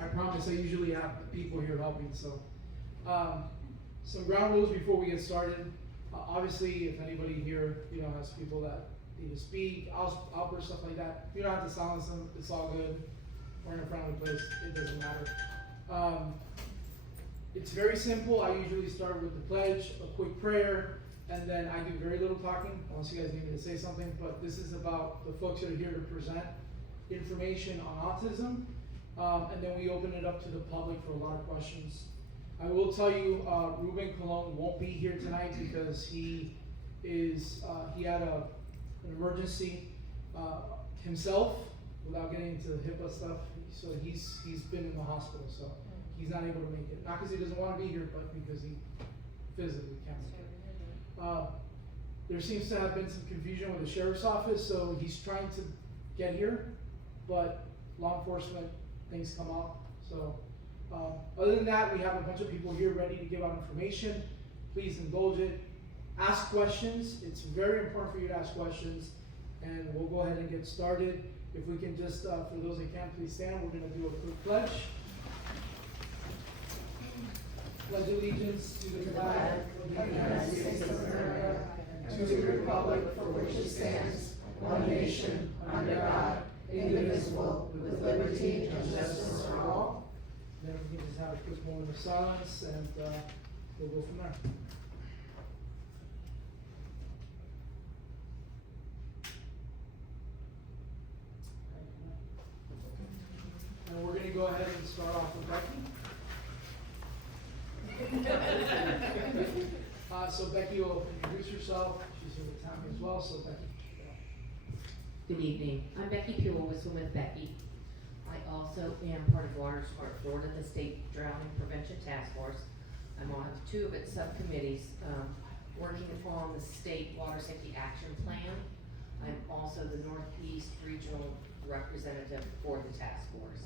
I promise I usually have people here helping, so. Some ground rules before we get started. Obviously, if anybody here, has people that need to speak, outbursts, stuff like that, you don't have to silence them, it's all good. We're in a friendly place, it doesn't matter. It's very simple. I usually start with the pledge, a quick prayer, and then I do very little talking, unless you guys need me to say something, but this is about the folks that are here to present information on autism, and then we open it up to the public for a lot of questions. I will tell you, Ruben Colon won't be here tonight because he had an emergency himself, without getting into HIPAA stuff, so he's been in the hospital, so he's not able to make it. Not because he doesn't want to be here, but because he physically can't make it. There seems to have been some confusion with the sheriff's office, so he's trying to get here, but law enforcement things come up. So other than that, we have a bunch of people here ready to give out information. Please indulge it. Ask questions. It's very important for you to ask questions, and we'll go ahead and get started. If we can just, for those that can't, please stand. We're going to do a quick pledge. Pledge allegiance to the flag of the United States of America, to the republic for which it stands, one nation, under God, indivisible, with liberty and justice for all. Then we can just have a quick moment of silence, and we'll go from there. And we're going to go ahead and start off with Becky. So Becky will introduce herself. She's here with Tommy as well, so Becky. Good evening. I'm Becky Puhl with Becky. I also am part of Water Smart Florida, the State Drowning Prevention Task Force. I'm on two of its subcommittees, working on the State Water Safety Action Plan. I'm also the Northeast Regional Representative for the task force.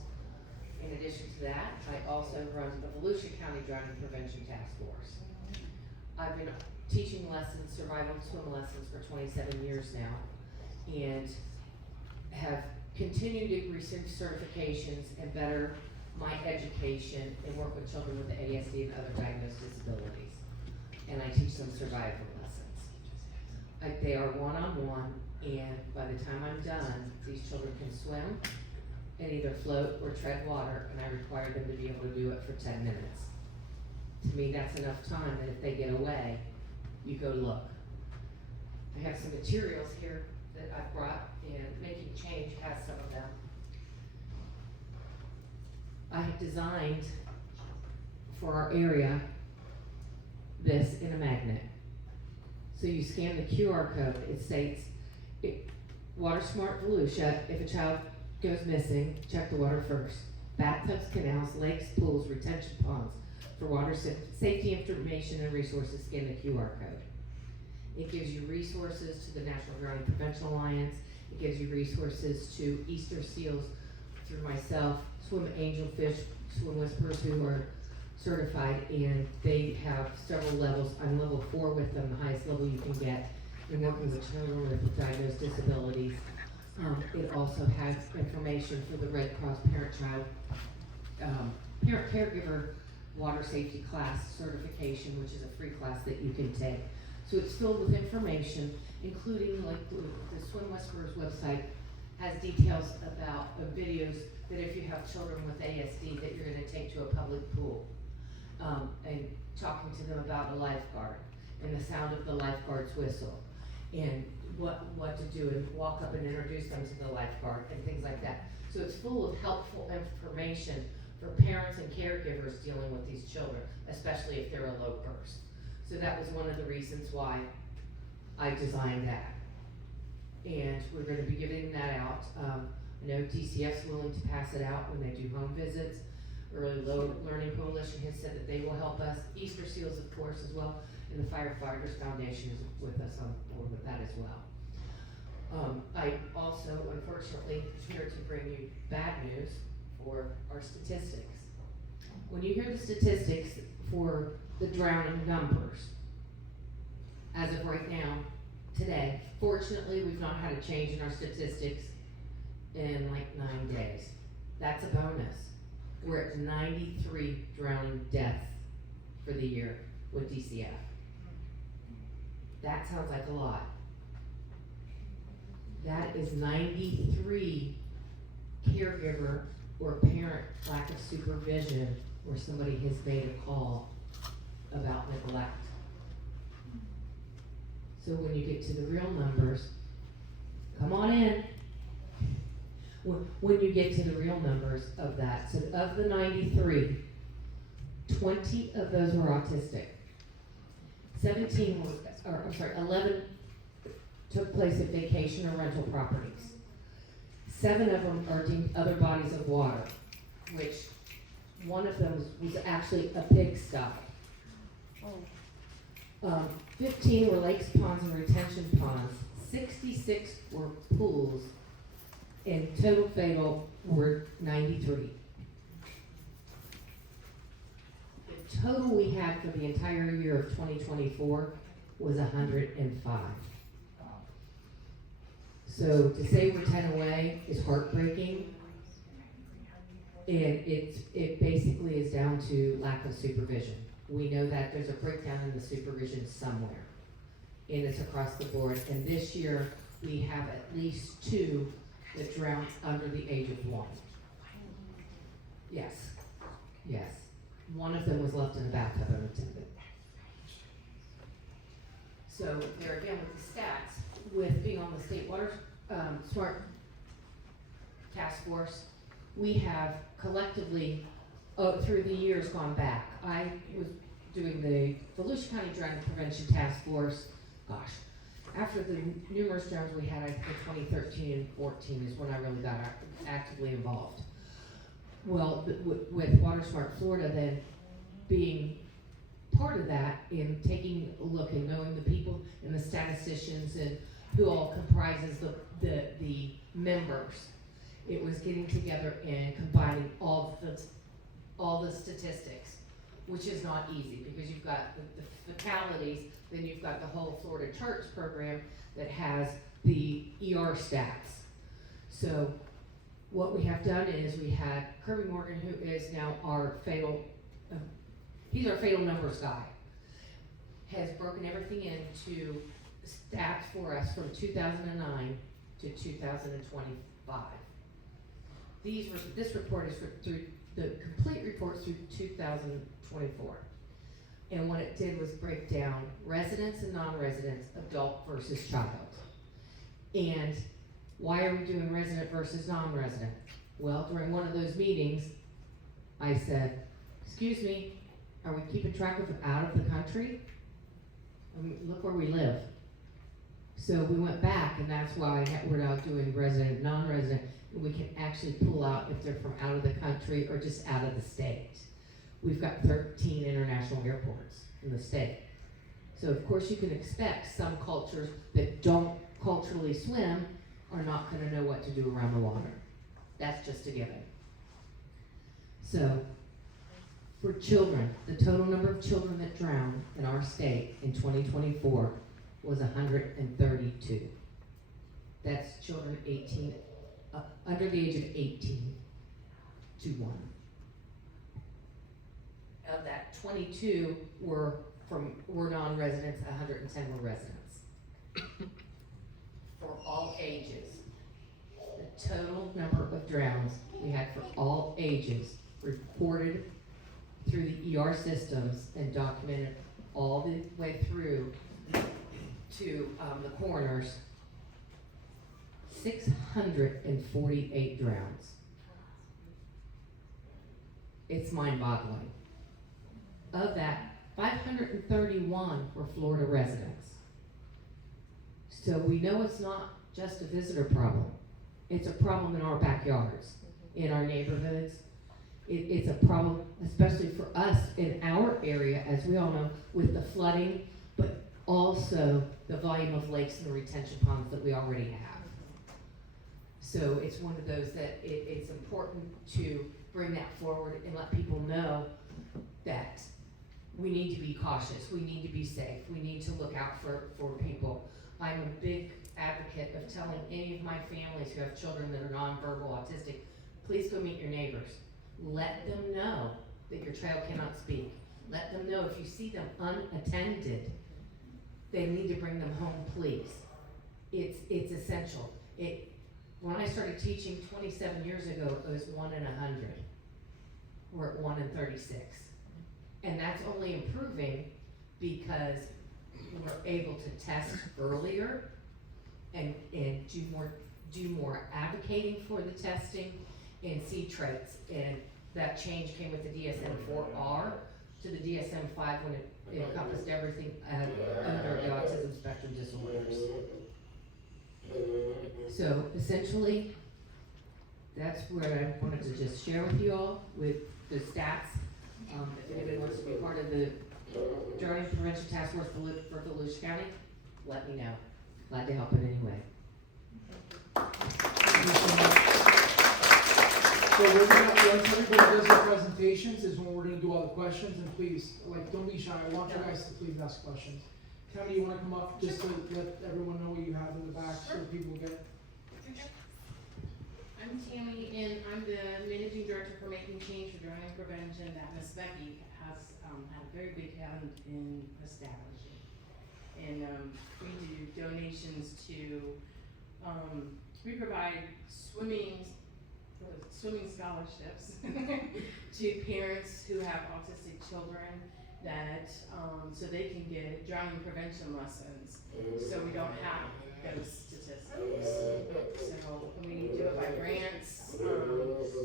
In addition to that, I also run the Volusia County Drowning Prevention Task Force. I've been teaching lessons, survival swim lessons, for 27 years now, and have continued to receive certifications and better my education and work with children with ASD and other diagnosed disabilities. And I teach them survival lessons. They are one-on-one, and by the time I'm done, these children can swim and either float or tread water, and I require them to be able to do it for 10 minutes. To me, that's enough time that if they get away, you go look. I have some materials here that I've brought, and Making Change has some of them. I have designed for our area this in a magnet. So you scan the QR code, it states, Water Smart Volusia, if a child goes missing, check the water first. Bathtubs, canals, lakes, pools, retention ponds. For water safety information and resources, scan the QR code. It gives you resources to the National Drowning Prevention Alliance. It gives you resources to Easter Seals through myself, Swim Angelfish, Swim Whisperers, who are certified, and they have several levels. I'm level 4 with them, the highest level you can get in working with children with diagnosed disabilities. It also has information for the Red Cross Parent-Child Parent-Caregiver Water Safety Class Certification, which is a free class that you can take. So it's filled with information, including like the Swim Whisperers website has details about the videos that if you have children with ASD that you're going to take to a public pool, and talking to them about a lifeguard and the sound of the lifeguard's whistle, and what to do, and walk up and introduce them to the lifeguard and things like that. So it's full of helpful information for parents and caregivers dealing with these children, especially if they're a low burst. So that was one of the reasons why I designed that. And we're going to be giving that out. I know DCF's willing to pass it out when they do home visits. Early Learning Coalition has said that they will help us. Easter Seals, of course, as well. And the Firefighters Foundation is with us on board with that as well. I also, unfortunately, is here to bring you bad news for our statistics. When you hear the statistics for the drowning numbers, as of right now, today, fortunately, we've not had a change in our statistics in like 9 days. That's a bonus. we're at 93 drowning deaths for the year with DCF. That sounds like a lot. That is 93 caregiver or parent lack of supervision where somebody has made a call about neglect. So when you get to the real numbers, come on in. When you get to the real numbers of that, so of the 93, 20 of those were autistic. 11 took place at vacation or rental properties. 7 of them are deemed other bodies of water, which one of them was actually a pigsty. 15 were lakes, ponds, and retention ponds. 66 were pools, and total fatal were 93. The total we had for the entire year of 2024 was 105. So to say we're 10 away is heartbreaking, and it basically is down to lack of supervision. We know that there's a breakdown in the supervision somewhere, and it's across the board. And this year we have at least 2 that drowned under the age of 1. Yes, yes. One of them was left in the bathtub unattended. So there again with the stats, with being on the state water smart task force, we have collectively through the years gone back. I was doing the Volusia County Drowning Prevention Task Force, gosh, after the numerous drowns we had, I think 2013 and 14 is when I really got actively involved. Well, with Water Smart Florida then being part of that in taking a look and knowing the people and the statisticians and who all comprises the members, it was getting together and combining all the statistics, which is not easy because you've got the fatalities, then you've got the whole Florida Church program that has the ER stats. So what we have done is we had Kirby Morgan, who is now our fatal, he's our fatal numbers guy, has broken everything into stats for us from 2009 to 2025. This report is through the complete reports through 2024. And what it did was break down residents and non-residents, adult versus child. And why are we doing resident versus non-resident? Well, during one of those meetings, I said, excuse me, are we keeping track of out of the country? I mean, look where we live. So we went back, and that's why we're now doing resident, non-resident, and we can actually pull out if they're from out of the country or just out of the state. We've got 13 international airports in the state. So of course you can expect some cultures that don't culturally swim are not gonna know what to do around the water. That's just a given. So for children, the total number of children that drowned in our state in 2024 was 132. That's children 18, under the age of 18 to 1. Of that, 22 were non-residents, 110 were residents. For all ages. The total number of drowns we had for all ages reported through the ER systems and documented all the way through to the coroners, 648 drowns. It's mind-boggling. Of that, 531 were Florida residents. So we know it's not just a visitor problem. It's a problem in our backyards, in our neighborhoods. It's a problem, especially for us in our area, as we all know, with the flooding, but also the volume of lakes and the retention ponds that we already have. So it's one of those that it's important to bring that forward and let people know that we need to be cautious, we need to be safe, we need to look out for people. I'm a big advocate of telling any of my families who have children that are nonverbal autistic, please go meet your neighbors. let them know that your child cannot speak. Let them know if you see them unattended, they need to bring them home, please. It's essential. When I started teaching 27 years ago, it was 1 in 100. We're at 1 in 36. And that's only improving because we're able to test earlier and do more advocating for the testing and see traits. And that change came with the DSM-4R to the DSM-5 when it encompassed everything under the autism spectrum disorders. So essentially, that's where I wanted to just share with you all with the stats. If anybody wants to be part of the Drowning Prevention Task Force for Volusia County, let me know. Glad to help in any way. Thank you so much. So we're gonna, once everybody does their presentations is when we're gonna do all the questions, and please, like, don't be shy. I want you guys to please ask questions. Tammy, you wanna come up just to let everyone know what you have in the back so people get it? I'm Tammy, and I'm the Managing Director for Making Change for Drowning Prevention that Miss Becky has had a very big hand in establishing. And we do donations to, we provide swimming scholarships to parents who have autistic children that, so they can get drowning prevention lessons, so we don't have those statistics. So we do it by grants,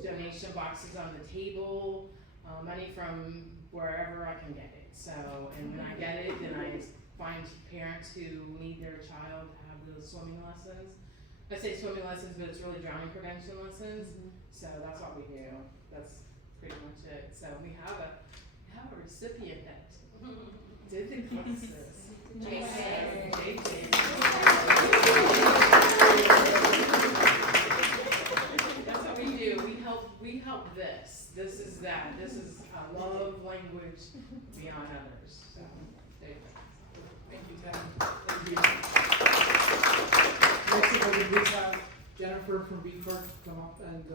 donation boxes on the table, money from wherever I can get it. So, and when I get it, then I find parents who need their child to have those swimming lessons. I say swimming lessons, but it's really drowning prevention lessons. So that's what we do. That's pretty much it. So we have a recipient that did the classes. JJ. That's what we do. We help this. This is that. This is love language beyond others. So there you go. Thank you, Tammy. Thank you. Next, if I can please have Jennifer from BCART come up, and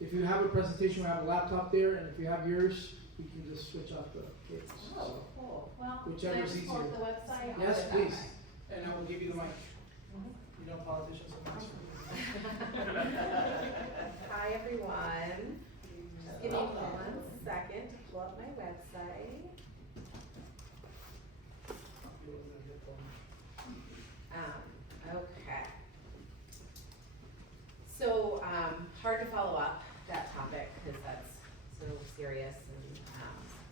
if you have a presentation, we have a laptop there, and if you have yours, we can just switch out the cables. Oh, cool. Well, Whichever's can I just pull easier. up the website? I'll Yes, do it that please. way. And I will give you the mic. You know politicians sometimes. Hi, everyone. Just give me 1 second to pull up my website. Okay. So, hard to follow up that topic because that's so serious and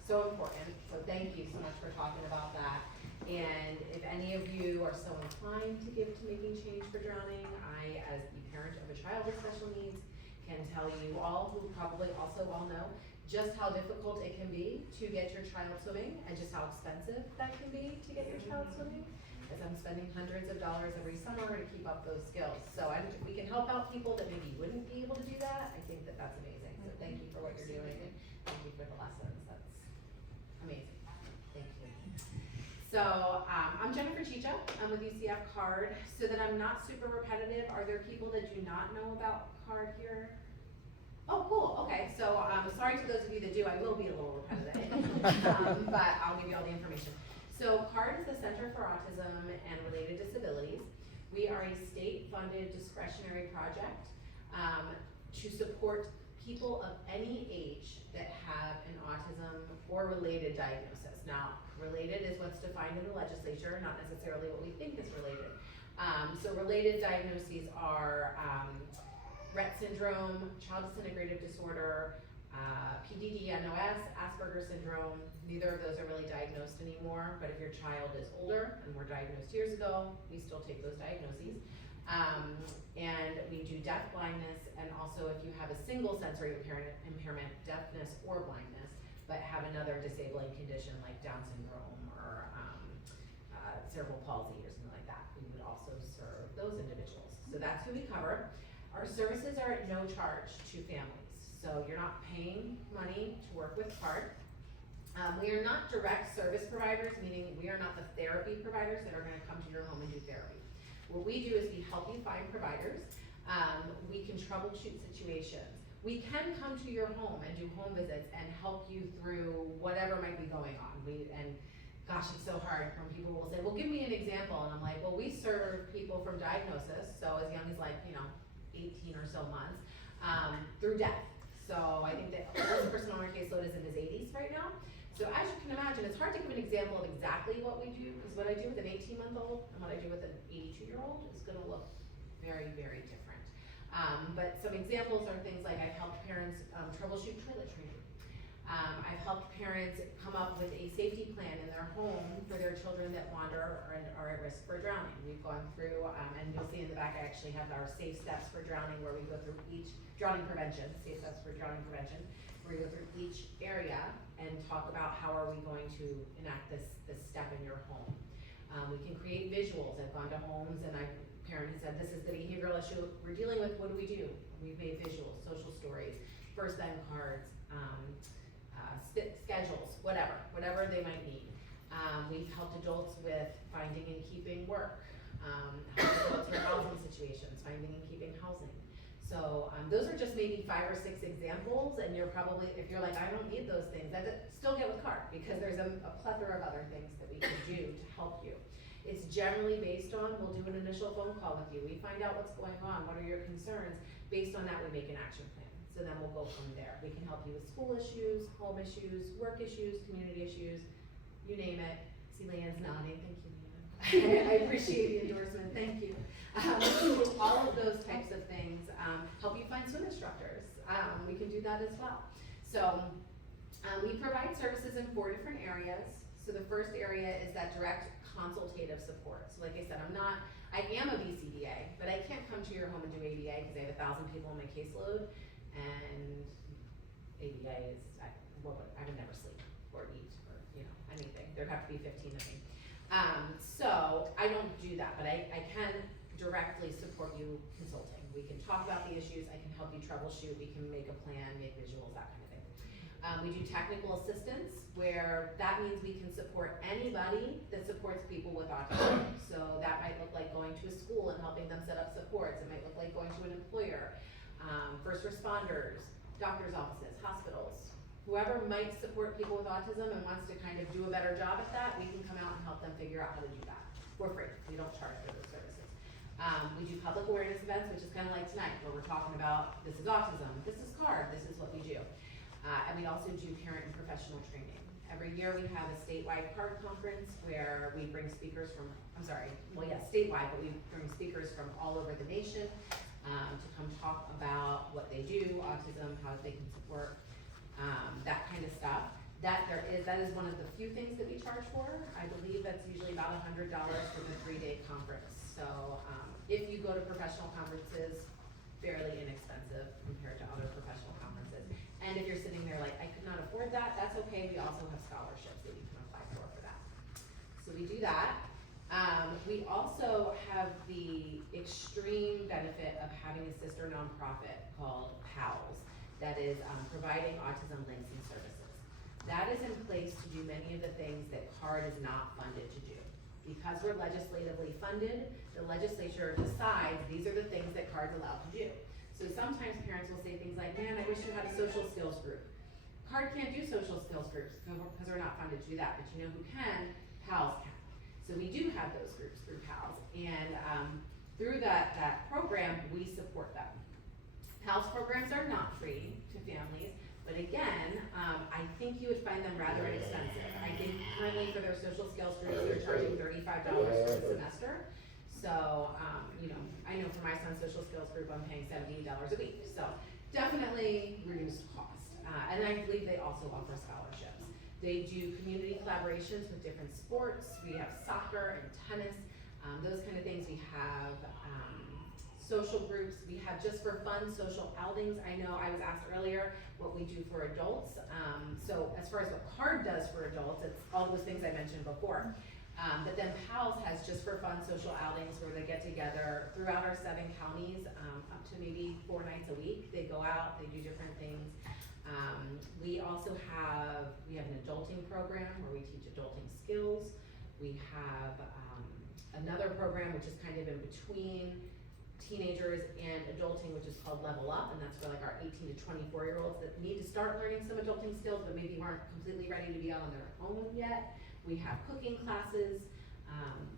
so important. So thank you so much for talking about that. And if any of you are so inclined to give to Making Change for Drowning, I, as the parent of a child with special needs, can tell you all who probably also all know just how difficult it can be to get your child swimming and just how expensive that can be to get your child swimming. As I'm spending hundreds of dollars every summer to keep up those skills. So if we can help out people that maybe wouldn't be able to do that, I think that that's amazing. So thank you for what you're doing and thank you for the lessons. That's amazing. Thank you. So I'm Jennifer Cicia. I'm with UCF CARD. So that I'm not super repetitive, are there people that do not know about CARD here? Oh, cool. Okay. So sorry to those of you that do. I will be a little repetitive, but I'll give you all the information. So CARD is the Center for Autism and Related Disabilities. We are a state-funded discretionary project to support people of any age that have an autism or related diagnosis. Now, related is what's defined in the legislature, not necessarily what we think is related. So related diagnoses are Rett syndrome, child disintegrative disorder, PDD-NOS, Asperger's syndrome. Neither of those are really diagnosed anymore, but if your child is older and were diagnosed years ago, we still take those diagnoses. And we do deaf blindness, and also if you have a single sensory impairment, deafness or blindness, but have another disabling condition like Down syndrome or cerebral palsy or something like that, we would also serve those individuals. So that's who we cover. Our services are at no charge to families. So you're not paying money to work with CARD. We are not direct service providers, meaning we are not the therapy providers that are gonna come to your home and do therapy. What we do is we help you find providers. We can troubleshoot situations. we can come to your home and do home visits and help you through whatever might be going on. Gosh, it's so hard when people will say, well, give me an example. And I'm like, well, we serve people from diagnosis, so as young as 18 or so months, through death. So I think that the oldest person on our caseload is in his 80s right now. So as you can imagine, it's hard to give an example of exactly what we do, because what I do with an 18-month-old and what I do with an 82-year-old is gonna look very, very different. But some examples are things like I've helped parents troubleshoot toiletry. I've helped parents come up with a safety plan in their home for their children that wander and are at risk for drowning. We've gone through, and you'll see in the back, I actually have our safe steps for drowning, where we go through each drowning prevention, safe steps for drowning prevention, where we go through each area and talk about how are we going to enact this step in your home. We can create visuals. I've gone to homes and parent has said, this is the behavioral issue we're dealing with, what do we do? We've made visuals, social stories, first then cards, schedules, whatever they might need. We've helped adults with finding and keeping work, helped adults with housing situations, finding and keeping housing. So those are just maybe 5 or 6 examples, and you're probably, if you're like, I don't need those things, then still get with CART, because there's a plethora of other things that we can do to help you. It's generally based on, we'll do an initial phone call with you, we find out what's going on, what are your concerns, based on that we make an action plan. So then we'll go from there. We can help you with school issues, home issues, work issues, community issues, you name it. See Leanne's nodding, thank you, Leanne. I appreciate the endorsement, thank you. All of those types of things, help you find swim instructors. We can do that as well. So we provide services in 4 different areas. So the first area is that direct consultative support. So like I said, I am a BCDA, but I can't come to your home and do ADA because I have 1,000 people on my caseload. And ADA is, I would never sleep or eat or, anything. There'd have to be 15 of me. So I don't do that, but I can directly support you consulting. We can talk about the issues, I can help you troubleshoot, we can make a plan, make visuals, that kind of thing. We do technical assistance, where that means we can support anybody that supports people with autism. So that might look like going to a school and helping them set up supports. It might look like going to an employer. First responders, doctor's offices, hospitals, whoever might support people with autism and wants to kind of do a better job at that, we can come out and help them figure out how to do that for free. We don't charge for those services. We do public awareness events, which is kind of like tonight, where we're talking about this is autism, this is CARD, this is what we do. And we also do parent and professional training. Every year we have a statewide CARD conference where we bring speakers from, statewide, but we bring speakers from all over the nation to come talk about what they do, autism, how they can support, that kind of stuff. That is one of the few things that we charge for. I believe that's usually about $100 for the 3-day conference. So if you go to professional conferences, fairly inexpensive compared to other professional conferences. And if you're sitting there like, I could not afford that, that's okay. We also have scholarships that you can apply for that. So we do that. We also have the extreme benefit of having a sister nonprofit called Puhl that is providing autism links and services. That is in place to do many of the things that CARD is not funded to do. Because we're legislatively funded, the legislature decides these are the things that CARD's allowed to do. So sometimes parents will say things like, man, I wish you had a social skills group. CARD can't do social skills groups because we're not funded to do that, but you know who can? PALS can. So we do have those groups through PALS, and through that program, we support them. PALS programs are not free to families, but again, I think you would find them rather inexpensive. I think currently for their social skills groups, they're charging $35 for the semester. So, I know for my son's social skills group, I'm paying $78 a week. So definitely reduced cost. And I believe they also offer scholarships. They do community collaborations with different sports. We have soccer and tennis, those kind of things. We have social groups. We have just for fun social outings. I know I was asked earlier what we do for adults. So as far as what CARD does for adults, it's all those things I mentioned before. But then PALS has just for fun social outings where they get together throughout our 7 counties, up to maybe 4 nights a week. They go out, they do different things. We also have an adulting program where we teach adulting skills. We have another program which is kind of in between teenagers and adulting, which is called Level Up, and that's for like our 18 to 24-year-olds that need to start learning some adulting skills, but maybe aren't completely ready to be out on their own yet. We have cooking classes.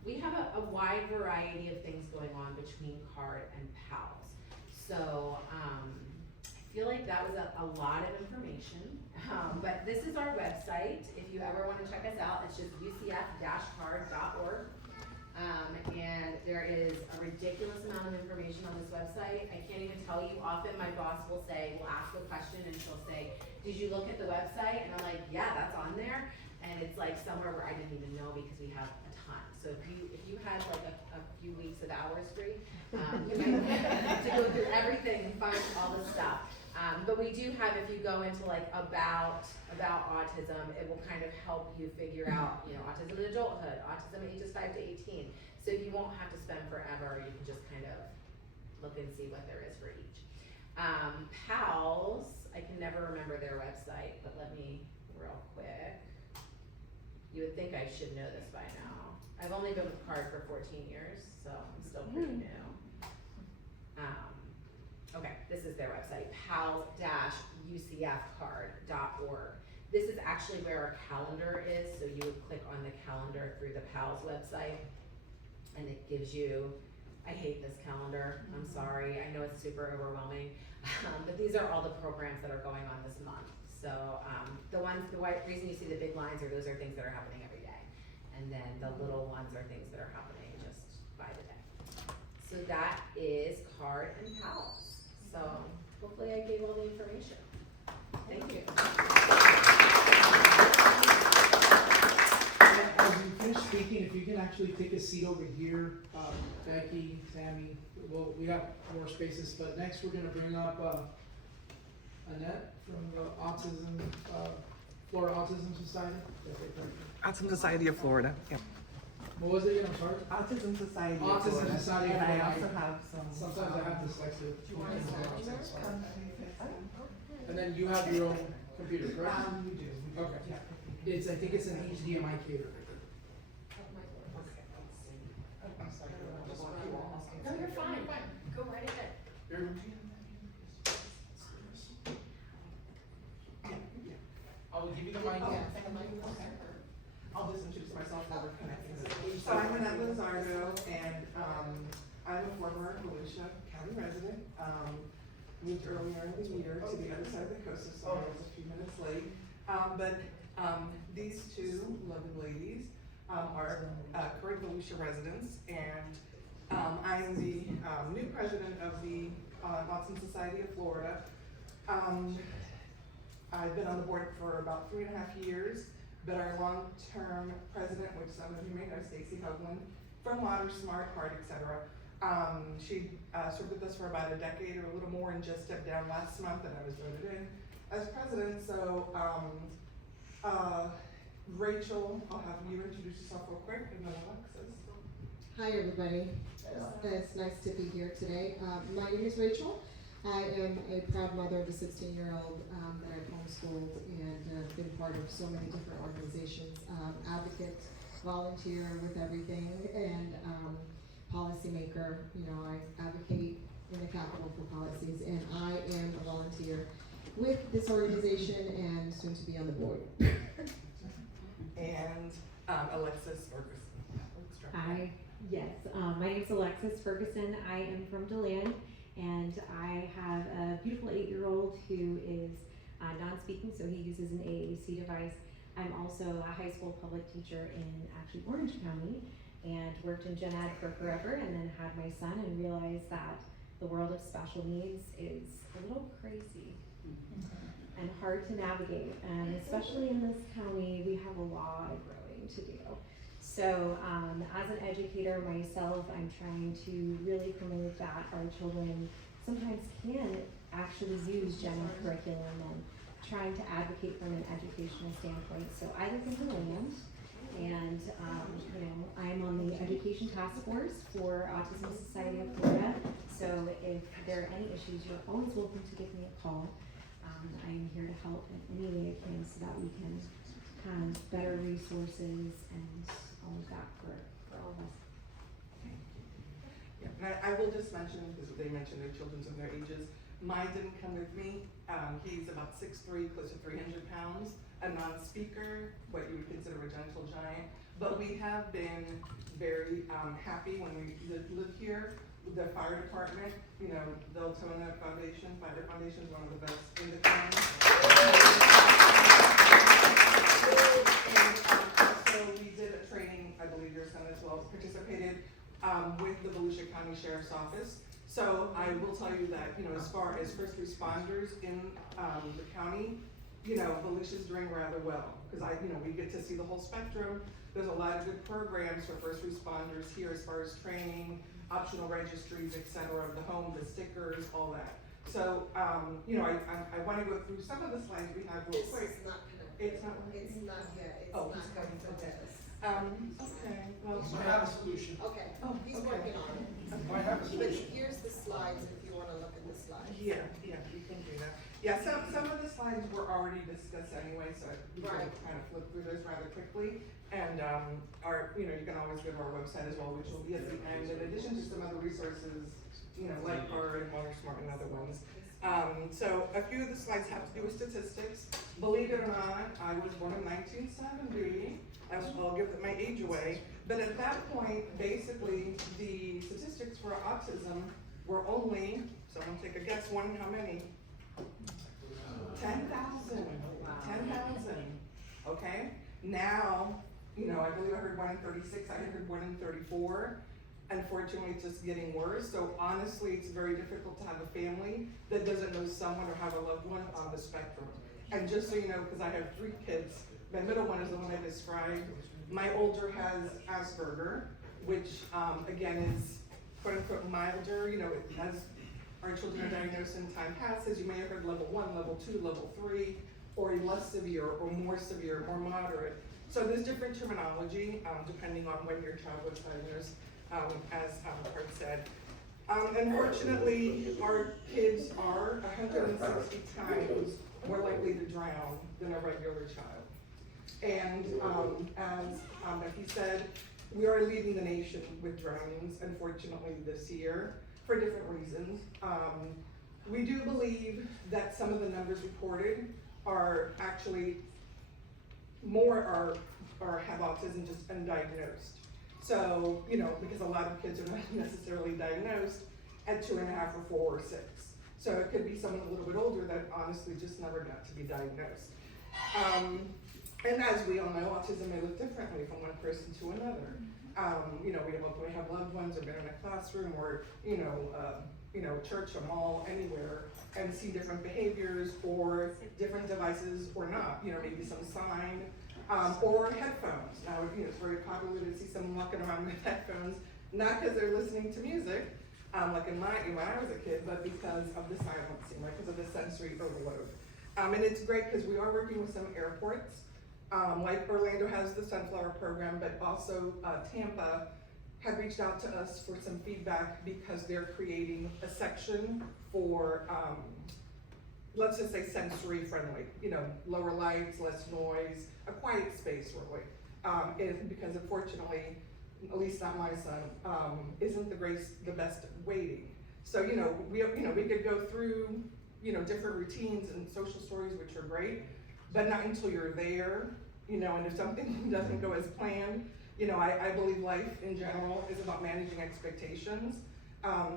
We have a wide variety of things going on between CARD and PALS. So I feel like that was a lot of information, but this is our website. If you ever want to check us out, it's just ucf-card.org. And there is a ridiculous amount of information on this website. I can't even tell you. Often my boss will ask a question and she'll say, did you look at the website? And I'm like, yeah, that's on there. And it's like somewhere where I didn't even know because we have a ton. So if you had like a few weeks of hours free, you might have to go through everything and find all this stuff. But we do have, if you go into like about autism, it will kind of help you figure out, autism in adulthood, autism ages 5 to 18. So you won't have to spend forever. You can just kind of look and see what there is for each. PALS, I can never remember their website, but let me real quick. You would think I should know this by now. I've only been with CARD for 14 years, so I'm still pretty new. Okay, this is their website, pals-ucfcard.org. This is actually where our calendar is, so you would click on the calendar through the PALS website, and it gives you, I hate this calendar, I'm sorry, I know it's super overwhelming, but these are all the programs that are going on this month. So the reason you see the big lines are those are things that are happening every day, and then the little ones are things that are happening just by the day. So that is CARD and PALS. So hopefully I gave all the information. Thank you. As you finish speaking, if you can actually take a seat over here, Becky, Tammy, well, we have more spaces, but next we're gonna bring up Annette from the Florida Autism Society. Autism Society of Florida. Yep. What was it again? I'm sorry. Autism Society. of Autism Florida. Society of And I Florida. also have some. Sometimes I have dyslexia. Come. And then you have your own computer, correct? You do. Okay. Yeah. I think it's an HDMI cable. I'm sorry. No, you're fine. Go right ahead. I will give you the mic. I'll just introduce myself while we're connecting. So I'm Annette Lizardo, and I'm a former Volusia County resident. Moved earlier in the year to the other side of the coast, so I was a few minutes late. But these two lovely ladies are current Volusia residents, and I am the new president of the Autism Society of Florida. I've been on the board for about 3.5 years, but our long-term president, which some of you may know, Stacy Hoagland, from Water Smart, Heart, etc. She served with us for about a decade or a little more and just stepped down last month, and I was voted in as president. So Rachel, I'll have you introduce yourself real quick, and then Alexis. Hi everybody, it's nice to be here today. My name is Rachel. I am a proud mother of a 16-year-old that I've homeschooled and been part of so many different organizations, advocate, volunteer with everything, and policymaker. I advocate in the Capitol for policies, and I am a volunteer with this organization and soon to be on the board. And Alexis Ferguson. Hi, yes, my name is Alexis Ferguson. I am from DeLand, and I have a beautiful 8-year-old who is non-speaking, so he uses an AAC device. I'm also a high school public teacher in actually Orange County, and worked in gen ed for forever, and then had my son and realized that the world of special needs is a little crazy and hard to navigate, and especially in this county, we have a lot of growing to do. So as an educator myself, I'm trying to really promote that our children sometimes can actually use gen ed curriculum, and trying to advocate from an educational standpoint. So I live in DeLand, and I'm on the education task force for Autism Society of Florida. So if there are any issues, you're always welcome to give me a call. I'm here to help in any way I can so that we can have better resources and all of that for all of us. Yeah, and I I will just mention, because they mentioned their children's and their ages, mine didn't come with me. He's about 6'3", close to 300 pounds, a non-speaker, what you would consider a gentle giant. But we have been very happy when we live here. The fire department, you know, Deltona Foundation, Fire Foundation is one of the best in the town. And also we did a training, I believe your son as well participated, with the Volusia County Sheriff's Office. So I will tell you that, you know, as far as first responders in the county, you know, Volusia's doing rather well. Because you know, we get to see the whole spectrum. There's a lot of good programs for first responders here as far as training, optional registries, et cetera, the home, the stickers, all that. So, you know, I want to go through some of the slides we have real quick. It's not working? It's not here, it's Oh, not he's coming coming, from okay. this. Okay, well. I have a solution. Okay, Oh, he's okay. working on it. I have a But solution. here's the slides if you wanna look at the slides. Yeah, you can do that. Yeah, some of the slides were already discussed anyway, so we can Right. kind of flip through those rather quickly. And, you know, you can always go to our website as well, which will be at the end, in addition to some other resources, you know, like our and Water Smart and other ones. So a few of the slides have to do with statistics. Believe it or not, I was born in 1970. I'll give my age away. But at that point, basically, the statistics for autism were only, someone take a guess, one, how many? 10,000. 10,000. Okay? Now, you know, I believe I heard 1 in 36, I heard 1 in 34. Unfortunately, it's just getting worse. So honestly, it's very difficult to have a family that doesn't know someone or have a loved one on the spectrum. And just so you know, because I have 3 kids, my middle one is the one I described. My older has Asperger, which again is quote unquote milder. You know, as our children are diagnosed and time passes, you may have heard level 1, level 2, level 3, or less severe, or more severe, more moderate. So there's different terminology depending on when your child was diagnosed, as Kurt said. Unfortunately, our kids are 160 times more likely to drown than a regular child. And as Becky said, we are leading the nation with drownings, unfortunately, this year, for different reasons. We do believe that some of the numbers reported are actually more are have autism just undiagnosed. So, you know, because a lot of kids are not necessarily diagnosed at 2.5 or 4 or 6. So it could be someone a little bit older that honestly just never got to be diagnosed. And as we all know, autism may look differently from one person to another. You know, we have loved ones or been in a classroom or, church or mall, anywhere, and see different behaviors or different devices or not, you know, maybe some sign, or headphones. Now, you know, it's very popular to see someone walking around with headphones, not because they're listening to music, like when I was a kid, but because of the silencing, right, because of the sensory overload. And it's great because we are working with some airports, like Orlando has the Sunflower program, but also Tampa had reached out to us for some feedback because they're creating a section for, let's just say sensory friendly, you know, lower lights, less noise, a quiet space really. Because unfortunately, at least not my son, isn't the best at waiting. So, you know, we could go through, you know, different routines and social stories, which are great, but not until you're there, you know, and if something doesn't go as planned, you know, I believe life in general is about managing expectations.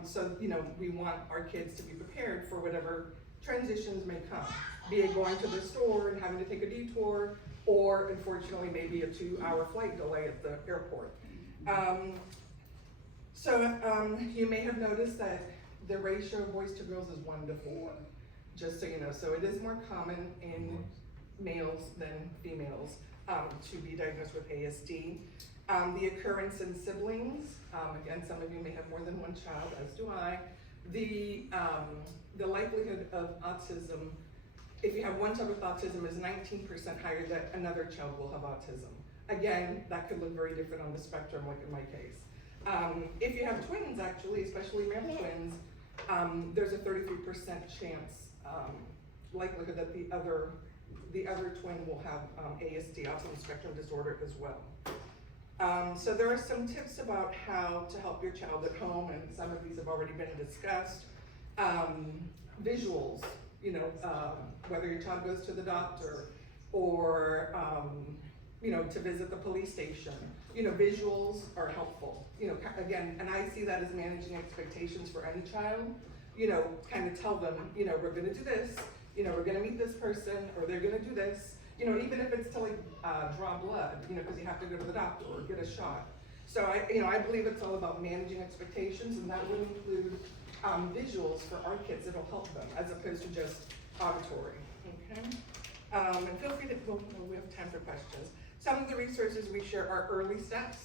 So, you know, we want our kids to be prepared for whatever transitions may come, be it going to the store and having to take a detour, or unfortunately maybe a 2-hour flight delay at the airport. You may have noticed that the ratio of boys to girls is 1 to 4, just so you know. So it is more common in males than females to be diagnosed with ASD. The occurrence in siblings, again, some of you may have more than one child, as do I. The likelihood of autism, if you have one child with autism, is 19% higher that another child will have autism. Again, that could look very different on the spectrum, like in my case. If you have twins, actually, especially male twins, there's a 33% chance, likelihood that the other twin will have ASD, autism spectrum disorder, as well. So there are some tips about how to help your child at home, and some of these have already been discussed. Visuals, you know, whether your child goes to the doctor or, you know, to visit the police station, you know, visuals are helpful. You know, again, and I see that as managing expectations for any child. You know, kind of tell them, you know, we're gonna do this, you know, we're gonna meet this person, or they're gonna do this. You know, even if it's to like draw blood, you know, because you have to go to the doctor or get a shot. So I believe it's all about managing expectations, and that would include visuals for our kids. It'll help them as opposed to just auditory. Okay. And feel free to. Well, we have time for questions. Some of the resources we share are early steps.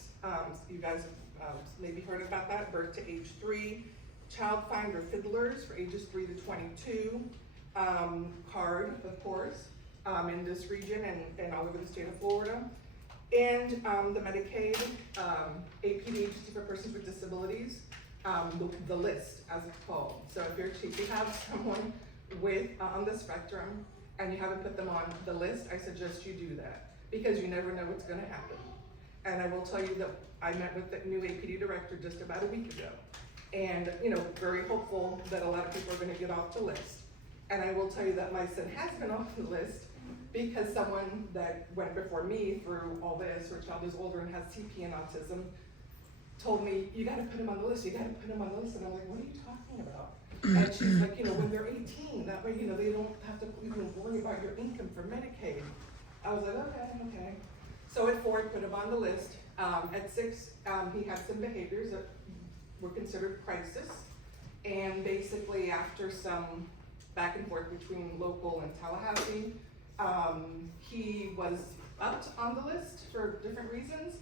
You guys have maybe heard about that. Birth to age 3, Child Finder Fiddlers for ages 3 to 22. CARD, of course. In this region and all over the state of Florida. And the Medicaid, APD, Agency for Persons with Disabilities, the list, as it's called. So if you have someone with on the spectrum and you haven't put them on the list, I suggest you do that, because you never know what's gonna happen. And I will tell you that I met with the new APD director just about a week ago. And, you know, very hopeful that a lot of people are gonna get off the list. And I will tell you that my son has been off the list because someone that went before me through all this, her child is older and has CP and autism, told me, you gotta put him on the list, you gotta put him on the list. And I'm like, what are you talking about? And she's like, you know, when they're 18, that way, you know, they don't have to even worry about your income for Medicaid. I was like, okay. So at 4, I put him on the list. At 6, he had some behaviors that were considered crisis. And basically after some back and forth between local and Tallahassee, he was upped on the list for different reasons,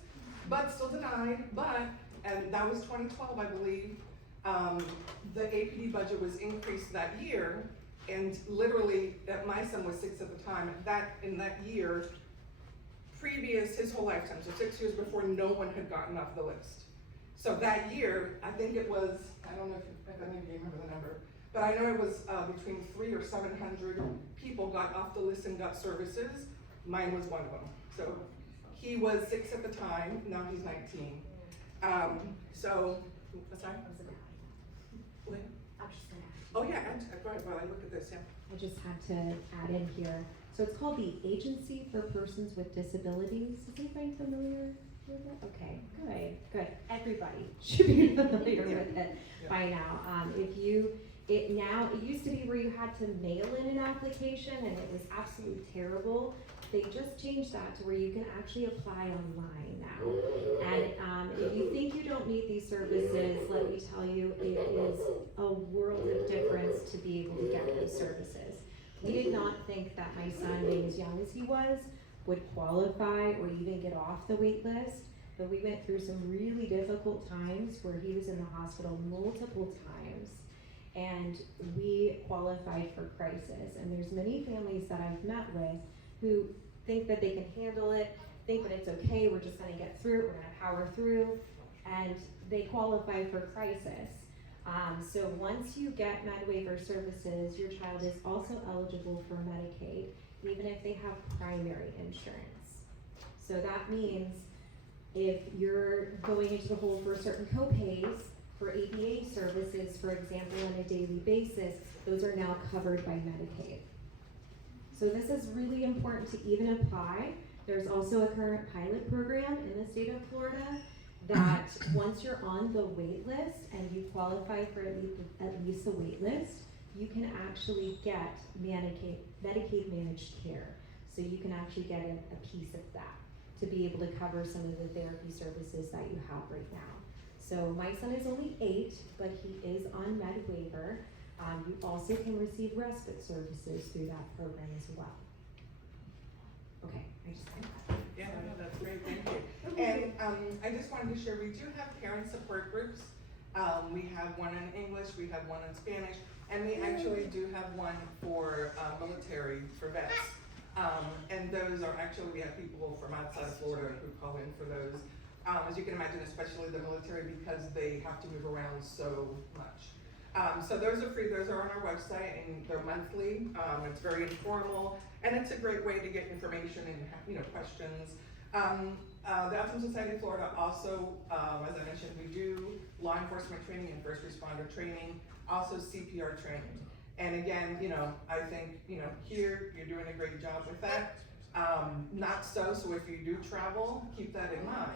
but still denied. And that was 2012, I believe. The APD budget was increased that year, and literally, my son was 6 at the time. In that year, previous his whole lifetime, so 6 years before, no one had gotten off the list. So that year, I think it was, I don't know if any of you remember the number, but I know it was between 300 or 700 people got off the list and got services. Mine was one of them. So he was 6 at the time, now he's 19. So, what's that? What? I was just gonna ask. Oh yeah, go ahead while I look at this, yeah. I just had to add in here. So it's called the Agency for Persons with Disabilities. Is anybody familiar with it? Okay, good. Everybody should be familiar with it by now. It used to be where you had to mail in an application, and it was absolutely terrible. They just changed that to where you can actually apply online now. And if you think you don't need these services, let me tell you, it is a world of difference to be able to get those services. We did not think that my son, being as young as he was, would qualify or even get off the wait list, but we went through some really difficult times where he was in the hospital multiple times, and we qualified for crisis. And there's many families that I've met with who think that they can handle it, think that it's okay, we're just gonna get through it, we're gonna power through, and they qualify for crisis. So once you get med waiver services, your child is also eligible for Medicaid, even if they have primary insurance. So that means if you're going into the hole for certain copays for ABA services, for example, on a daily basis, those are now covered by Medicaid. So this is really important to even apply. There's also a current pilot program in the state of Florida that once you're on the wait list and you qualify for at least the wait list, you can actually get Medicaid managed care. So you can actually get a piece of that to be able to cover some of the therapy services that you have right now. So my son is only 8, but he is on med waiver. You also can receive respite services through that program as well. Okay, I just said that. Yeah, no, that's great, thank you. And I just wanted to share, we do have parent support groups. We have one in English, we have one in Spanish, and we actually do have one for military, for vets. And those are actually, we have people from outside of Florida who call in for those. As you can imagine, especially the military, because they have to move around so much. So those are free, those are on our website, and they're monthly. It's very informal, and it's a great way to get information and, questions. The Autism Society of Florida also, as I mentioned, we do law enforcement training and first responder training, also CPR training. And again, I think, here, you're doing a great job with that. Not so if you do travel, keep that in mind.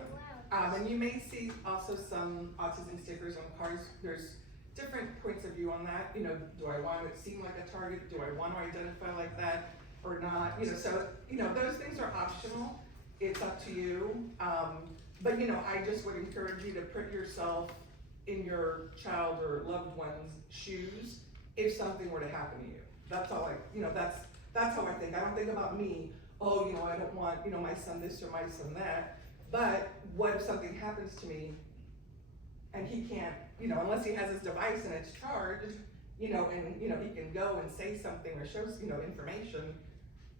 And you may see also some autism stickers on cars. There's different points of view on that. Do I want it to seem like a target? Do I want to identify like that or not? So those things are optional. It's up to you. But I just would encourage you to put yourself in your child or loved one's shoes if something were to happen to you. That's all that's how I think. I don't think about me, I don't want, my son this or my son that. But what if something happens to me and he can't, unless he has his device and it's charged, and he can go and say something or show, information,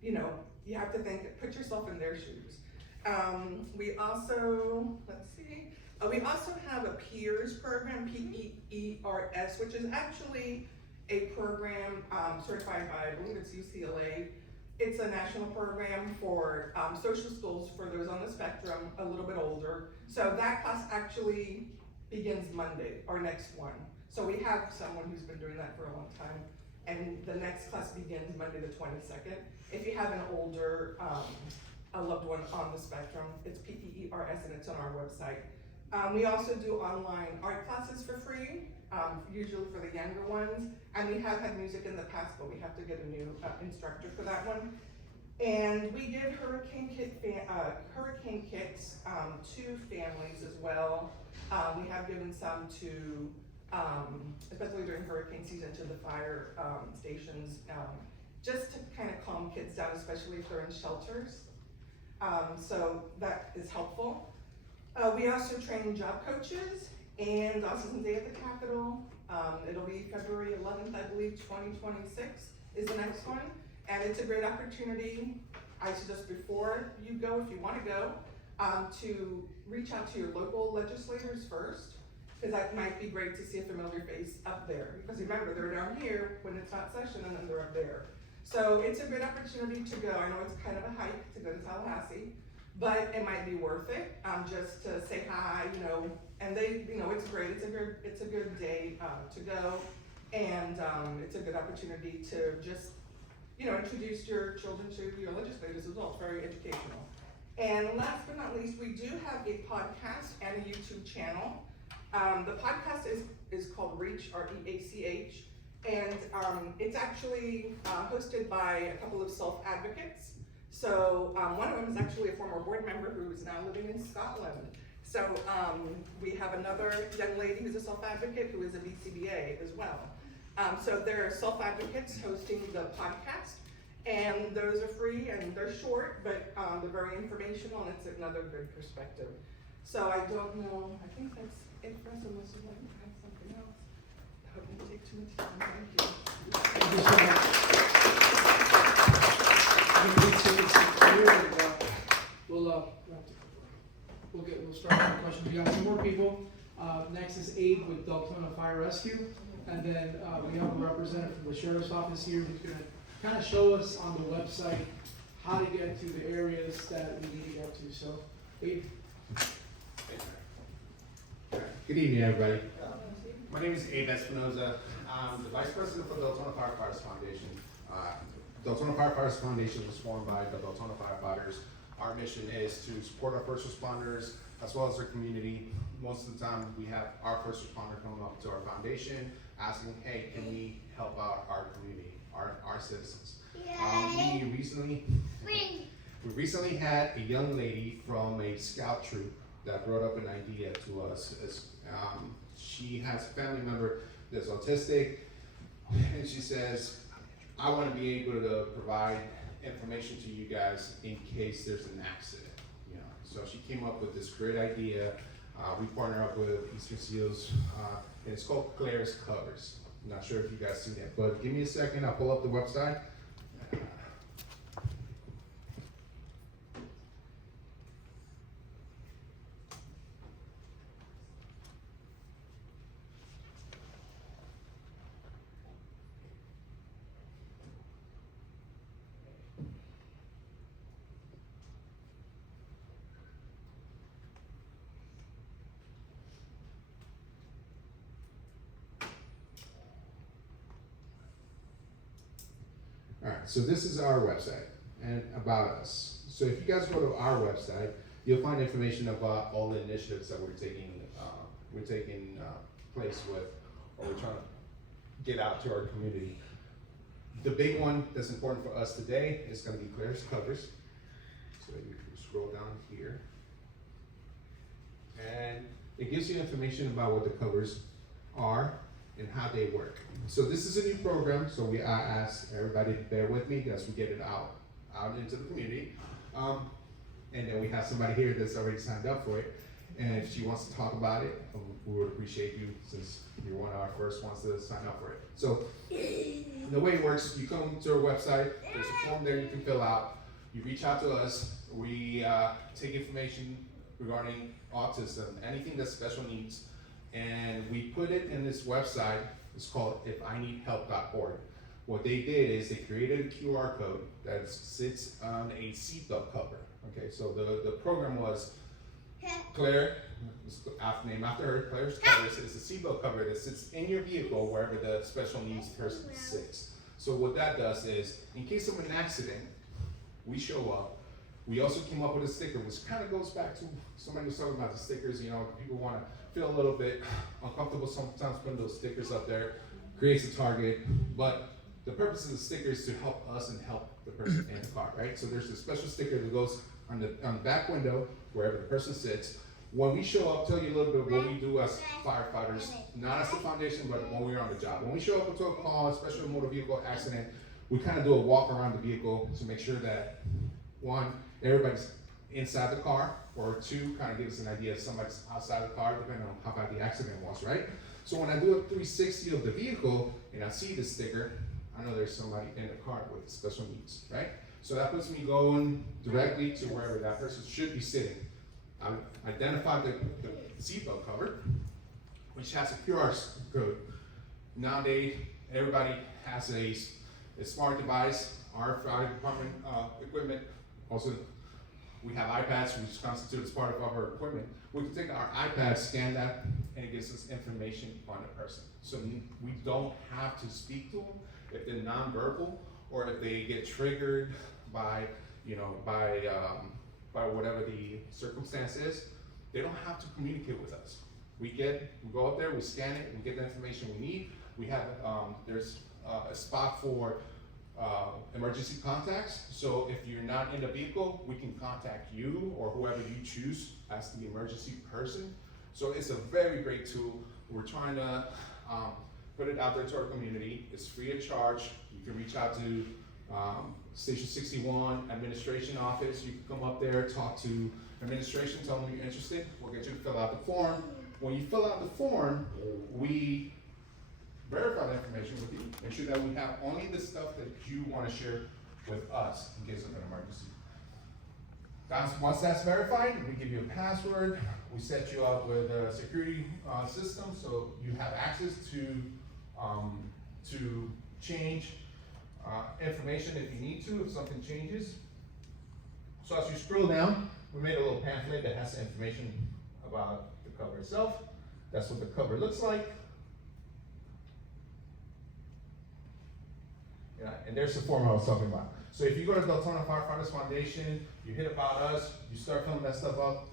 you have to put yourself in their shoes. We also, we also have a peers program, PEERS, which is actually a program certified by, I believe it's UCLA. It's a national program for social skills for those on the spectrum, a little bit older. So that class actually begins Monday, our next one. So we have someone who's been doing that for a long time. And the next class begins Monday the 22nd. If you have an older, a loved one on the spectrum, it's PEERS and it's on our website. We also do online art classes for free, usually for the younger ones. And we have had music in the past, but we have to get a new instructor for that one. And we give hurricane kits to families as well. We have given some to, especially during hurricane season, to the fire stations, just to kind of calm kids down, especially if they're in shelters. So that is helpful. We also train job coaches and Autism Day at the Capitol. It'll be February 11th, I believe, 2026 is the next one. And it's a great opportunity, I suggest before you go, if you want to go, to reach out to your local legislators first, because that might be great to see a familiar face up there. Because remember, they're down here when it's not session and then they're up there. So it's a good opportunity to go. I know it's kind of a hike to go to Tallahassee, but it might be worth it, just to say hi, and they, it's great. It's a good day to go, and it's a good opportunity to just, introduce your children to your legislators as well. It's very educational. And last but not least, we do have a podcast and a YouTube channel. The podcast is called Reach, R-E-A-C-H, and it's actually hosted by a couple of self-advocates. So one of them is actually a former board member who is now living in Scotland. So we have another young lady who's a self-advocate who is a BCBA as well. So there are self-advocates hosting the podcast, and those are free and they're short, but they're very informational, and it's another good perspective. So I don't know, I think that's it for us, unless you want to add something else. I hope I didn't take too much time. Thank you. Thank you so much. We'll start with the questions. We got some more people. Next is Abe with Deltona Fire Rescue, and then we have a representative from the Sheriff's Office here who's going to kind of show us on the website how to get to the areas that we need to get to. So, Abe. Good evening, everybody. My name is Abe Espinoza. I'm the Vice President for Deltona Firefighters Foundation. Deltona Firefighters Foundation was formed by the Deltona firefighters. Our mission is to support our first responders as well as our community. Most of the time, we have our first responder coming up to our foundation asking, hey, can we help out our community, our citizens? We recently had a young lady from a scout troop that brought up an idea to us. She has a family member that's autistic, and she says, I want to be able to provide information to you guys in case there's an accident. So she came up with this great idea. We partner up with Eastern Seals, and it's called Claire's Covers. I'm not sure if you guys see that, but give me a second. I'll pull up the website. Alright, so this is our website and about us. So if you guys go to our website, you'll find information about all the initiatives that we're taking place with, or we're trying to get out to our community. The big one that's important for us today is going to be Claire's covers. So you can scroll down here. And it gives you information about what the covers are and how they work. So this is a new program, so I ask everybody to bear with me as we get it out into the community. And then we have somebody here that's already signed up for it. And if she wants to talk about it, we would appreciate you, since you're one of our first ones to sign up for it. So the way it works, you come to our website, there's a form there you can fill out. You reach out to us, we take information regarding autism, anything that's special needs, and we put it in this website. It's called ifineedhelp.org. What they did is they created a QR code that sits on a seatbelt cover. Okay, so the program was Claire, named after her, Claire's covers is a seatbelt cover that sits in your vehicle wherever the special needs person sits. So what that does is, in case of an accident, we show up. We also came up with a sticker, which kind of goes back to somebody was talking about the stickers. You know, people want to feel a little bit uncomfortable sometimes putting those stickers up there, creates a target, but the purpose of the sticker is to help us and help the person in the car, right? So there's a special sticker that goes on the back window, wherever the person sits. When we show up, tell you a little bit of what we do as firefighters, not as the foundation, but when we're on the job. When we show up to a call, especially a motor vehicle accident, we kind of do a walk around the vehicle to make sure that, one, everybody's inside the car, or two, kind of give us an idea if somebody's outside the car, depending on how bad the accident was, right? So when I do a 360 of the vehicle and I see the sticker, I know there's somebody in the car with special needs, right? So that puts me going directly to wherever that person should be sitting. I identified the seatbelt cover, which has a QR code. Nowadays, everybody has a smart device. Our fire department equipment, also we have iPads, which constitute as part of our equipment. We can take our iPad, scan that, and it gives us information on the person. So we don't have to speak to them if they're nonverbal, or if they get triggered by, by whatever the circumstance is. They don't have to communicate with us. We go up there, we scan it, we get the information we need. We have, there's a spot for emergency contacts. So if you're not in the vehicle, we can contact you or whoever you choose as the emergency person. So it's a very great tool. We're trying to put it out there to our community. It's free of charge. You can reach out to Station 61 Administration Office. You can come up there, talk to administration, tell them you're interested. We'll get you to fill out the form. When you fill out the form, we verify the information with you, make sure that we have only the stuff that you want to share with us in case of an emergency. Once that's verified, we give you a password. We set you up with a security system, so you have access to change information if you need to, if something changes. So as you scroll down, we made a little pamphlet that has information about the cover itself. That's what the cover looks like. Yeah, and there's the form I was talking about. So if you go to Deltona Firefighters Foundation, you hit about us, you start filling that stuff up,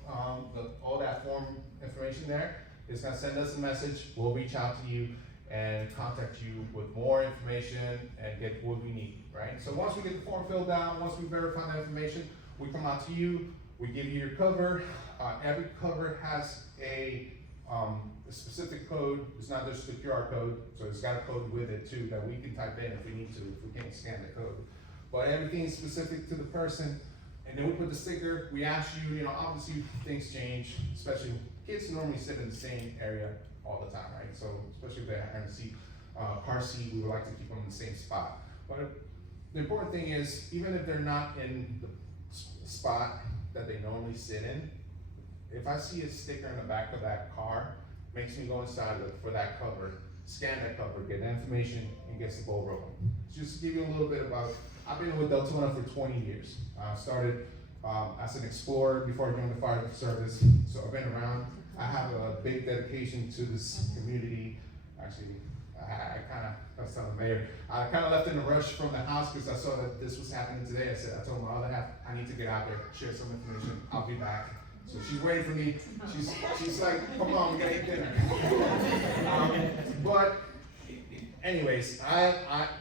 all that form information there, it's gonna send us a message. We'll reach out to you and contact you with more information and get what we need, right? So once we get the form filled out, once we verify that information, we come out to you, we give you your cover. Every cover has a specific code. It's not just the QR code, so it's got a code with it too that we can type in if we need to, if we can't scan the code. But everything is specific to the person, and then we put the sticker. We ask you, obviously things change, especially kids normally sit in the same area all the time, right? So especially if they're having a car seat, we would like to keep them in the same spot. But the important thing is, even if they're not in the spot that they normally sit in, if I see a sticker in the back of that car, makes me go inside, look for that cover, scan that cover, get that information, and gets the ball rolling. Just to give you a little bit about, I've been with Deltona for 20 years. I started as an explorer before I joined the fire service, so I've been around. I have a big dedication to this community. Actually, I was telling the mayor, I kind of left in a rush from the house because I saw that this was happening today. I told my other half, I need to get out there, share some information. I'll be back. So she's waiting for me. She's like, come on, we gotta eat dinner. But anyways,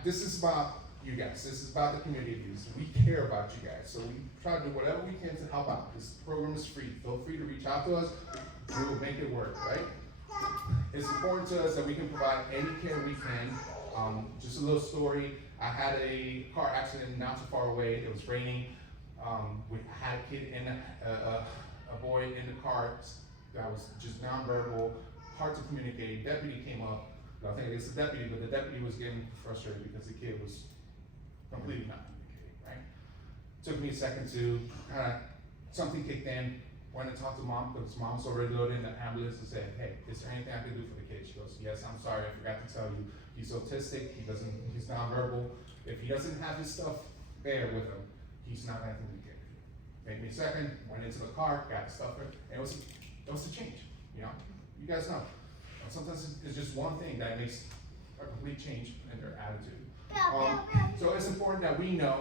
this is about you guys. This is about the community. We care about you guys. So we try to do whatever we can to help out. This program is free. Feel free to reach out to us. We will make it work, right? It's important to us that we can provide any care we can. Just a little story. I had a car accident not too far away. It was raining. We had a kid in a boy in the car that was just nonverbal, hard to communicate. Deputy came up. I think it's the deputy, but the deputy was getting frustrated because the kid was completely not communicating, right? Took me a second to something kicked in. Went and talked to mom because mom's already loaded in the ambulance and said, hey, is there anything I can do for the kid? She goes, yes, I'm sorry, I forgot to tell you. He's autistic, he's nonverbal. If he doesn't have his stuff there with him, he's not gonna communicate with you. Made me a second, went into the car, got the stuff there, and it was a change, you know? You guys know. Sometimes it's just one thing that makes a complete change in their attitude. So it's important that we know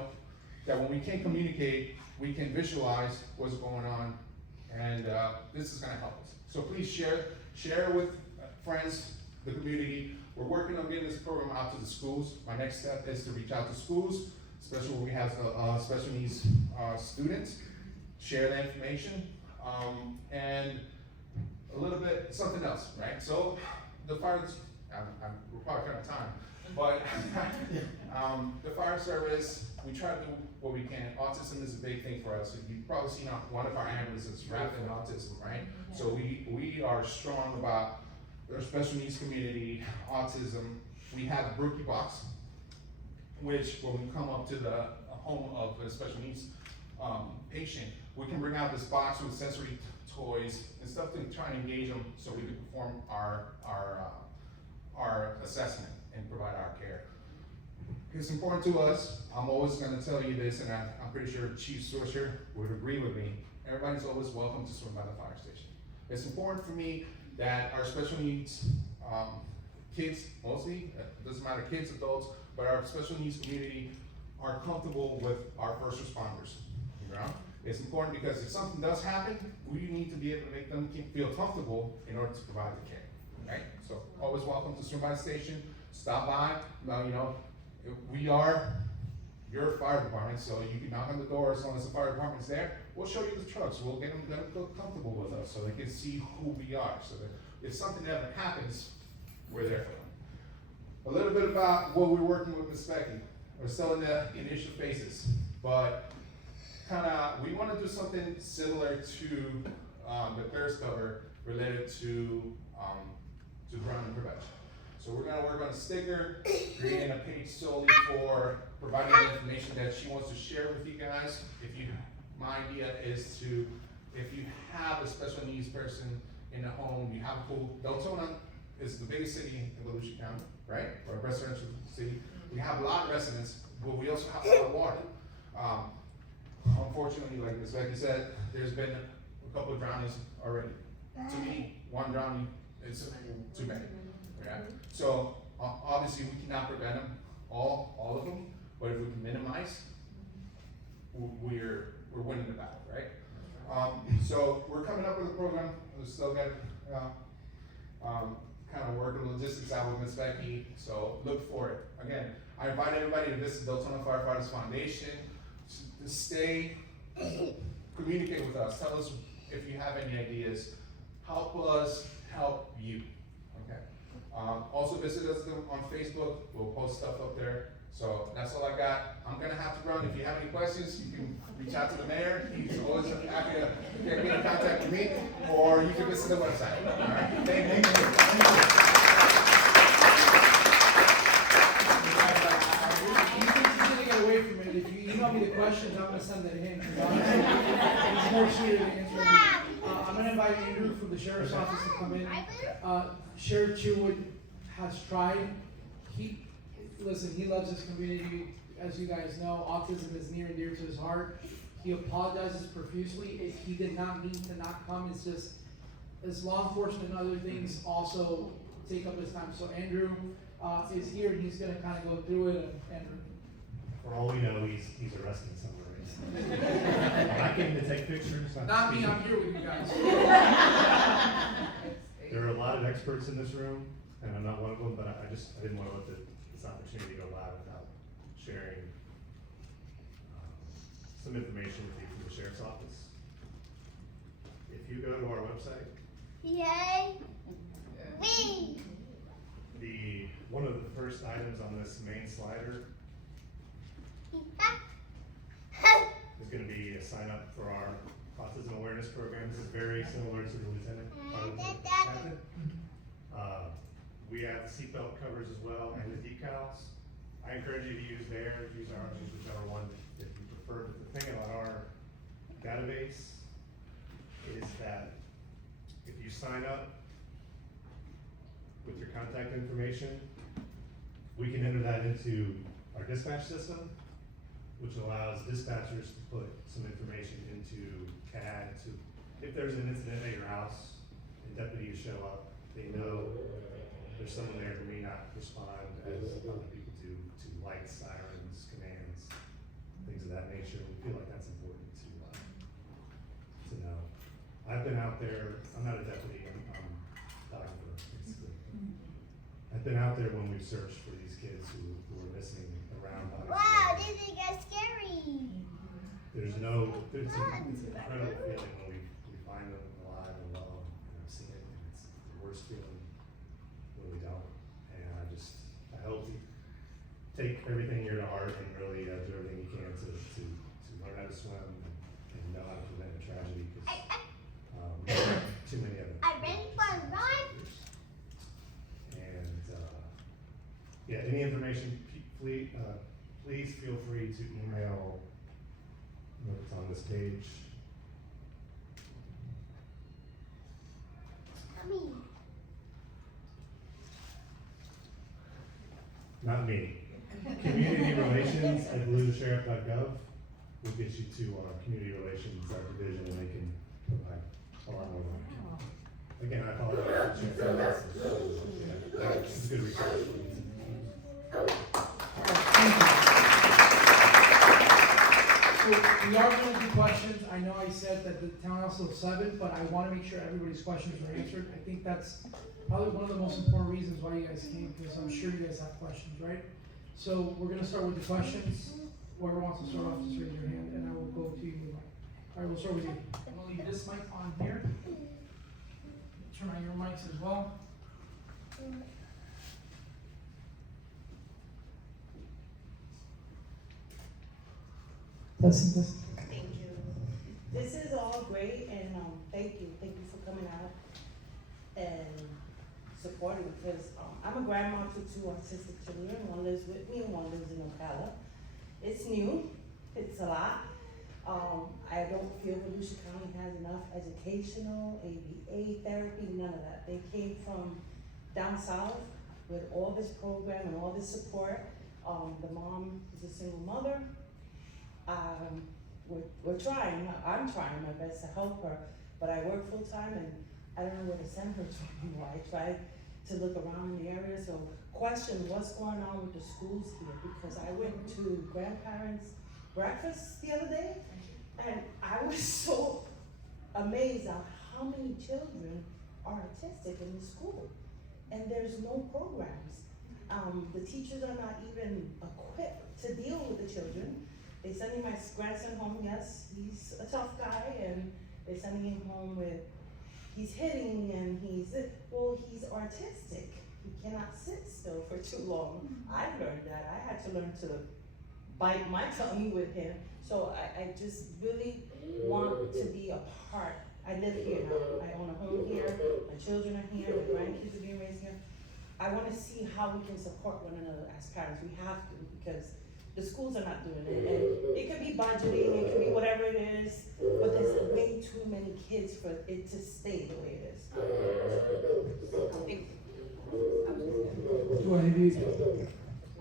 that when we can't communicate, we can visualize what's going on, and this is gonna help us. So please share with friends, the community. We're working on getting this program out to the schools. My next step is to reach out to schools, especially where we have special needs students, share the information, and a little bit, something else, right? So the fire, we're probably kind of time, but the fire service, we try to do what we can. Autism is a big thing for us. You've probably seen one of our ambulances wrapped in autism, right? So we are strong about our special needs community, autism. We have a Brookie box, which when we come up to the home of a special needs patient, we can bring out this box with sensory toys and stuff to try and engage them so we can perform our assessment and provide our care. It's important to us. I'm always going to tell you this, and I'm pretty sure Chief Sorcerer would agree with me. Everybody's always welcome to swim by the fire station. It's important for me that our special needs kids, mostly, it doesn't matter, kids, adults, but our special needs community are comfortable with our first responders. You know? It's important because if something does happen, we need to be able to make them feel comfortable in order to provide the care, right? So always welcome to swim by the station, stop by. Now, you know, we are your fire department, so you can knock on the door as long as the fire department's there. We'll show you the trucks. We'll get them to feel comfortable with us so they can see who we are. So that if something ever happens, we're there for them. A little bit about what we're working with Miss Becky. We're still in the initial phases, but we want to do something similar to the thirst cover related to drowning prevention. So we're going to work on a sticker, creating a page solely for providing the information that she wants to share with you guys. My idea is to, if you have a special needs person in the home, you have a pool. Deltona is the biggest city in Volusia County, right? Or a residential city. We have a lot of residents, but we also have a lot of water. Unfortunately, like Ms. Becky said, there's been a couple of drownings already. To me, one drowning is too many. Yeah? So obviously we cannot prevent them, all of them, but if we can minimize, we're winning the battle, right? So we're coming up with a program. We still got kind of working logistics out with Ms. Becky, so look for it. Again, I invite everybody to visit Deltona Firefighters Foundation, to stay, communicate with us, tell us if you have any ideas, help us help you, okay? Also visit us on Facebook, we'll post stuff up there. So that's all I got. I'm gonna have to run. If you have any questions, you can reach out to the mayor. He's always happy to get in contact with me, or you can visit the website. All right, thank you. If you email me the questions, I'm gonna send it to him. He's more suited to answer me. I'm gonna invite Andrew from the sheriff's office to come in. Sheriff Chitwood has tried. He loves his community. As you guys know, autism is near and dear to his heart. He apologizes profusely. He did not mean to not come. It's just, as law enforcement and other things also take up his time. So Andrew, is here, and he's gonna kinda go through it, and For all we know, he's arresting somebody. I came to take pictures. not me, I'm here with you guys. There are a lot of experts in this room, and I'm not one of them, but I didn't want to let this opportunity go by without sharing some information with you from the sheriff's office. If you go to our website, Yay! Me! one of the first items on this main slider is going to be a sign up for our autism awareness program. This is very similar to the lieutenant part of the captain. We have the seatbelt covers as well and the decals. I encourage you to use theirs, use ours, use whichever one that you prefer. But the thing about our database is that if you sign up with your contact information, we can enter that into our dispatch system, which allows dispatchers to put some information into CAD to, if there's an incident at your house and deputies show up, they know there's someone there who may not respond as other people do to lights, sirens, commands, things of that nature. We feel like that's important to know. I've been out there, I'm not a deputy, I'm doctor, basically. I've been out there when we've searched for these kids who are missing around. Wow, this is get scary. It's an incredible feeling when we find them alive and well, and I've seen it, and it's the worst feeling when we don't. And I hope you take everything here to heart and really do everything you can to learn how to swim and know how to prevent a tragedy, because too many of them. I'm ready for a ride. And yeah, any information, please feel free to email what's on this page. Mommy. Not me. Community relations at BlueSheriff.gov will get you to our community relations division, and they can provide a lot more information. Again, I apologize for checking that. It's a good resource for you. So we are going to do questions. I know I said that the town council of 7, but I want to make sure everybody's questions are answered. I think that's probably one of the most important reasons why you guys came, because I'm sure you guys have questions, right? So we're going to start with the questions. Whoever wants to start off, just raise your hand, and I will go to you. All right, we'll start with you. I'm going to leave this mic on here. Turn on your mics as well. Thank you. This is all great, and thank you for coming out and supporting, because I'm a grandma to 2 autistic children. One lives with me and one lives in Ocala. It's new, it's a lot. I don't feel Volusia County has enough educational, ABA therapy, none of that. They came from down south with all this program and all this support. The mom is a single mother. We're trying, I'm trying my best to help her, but I work full time and I don't know where to send her to anymore. I tried to look around in the area, so question what's going on with the schools here, because I went to grandparents' breakfast the other day, and I was so amazed at how many children are autistic in the school, and there's no programs. The teachers are not even equipped to deal with the children. They're sending my grandson home, yes, he's a tough guy, and they're sending him home with, he's hitting and he's autistic. He cannot sit still for too long. I learned that. I had to learn to bite my tongue with him. So I just really want to be a part. I live here now. I own a home here. My children are here. My grandkids are being raised here. I want to see how we can support one another as parents. We have to, because the schools are not doing it. And it could be budgeting, it could be whatever it is, but there's way too many kids for it to stay the way it is.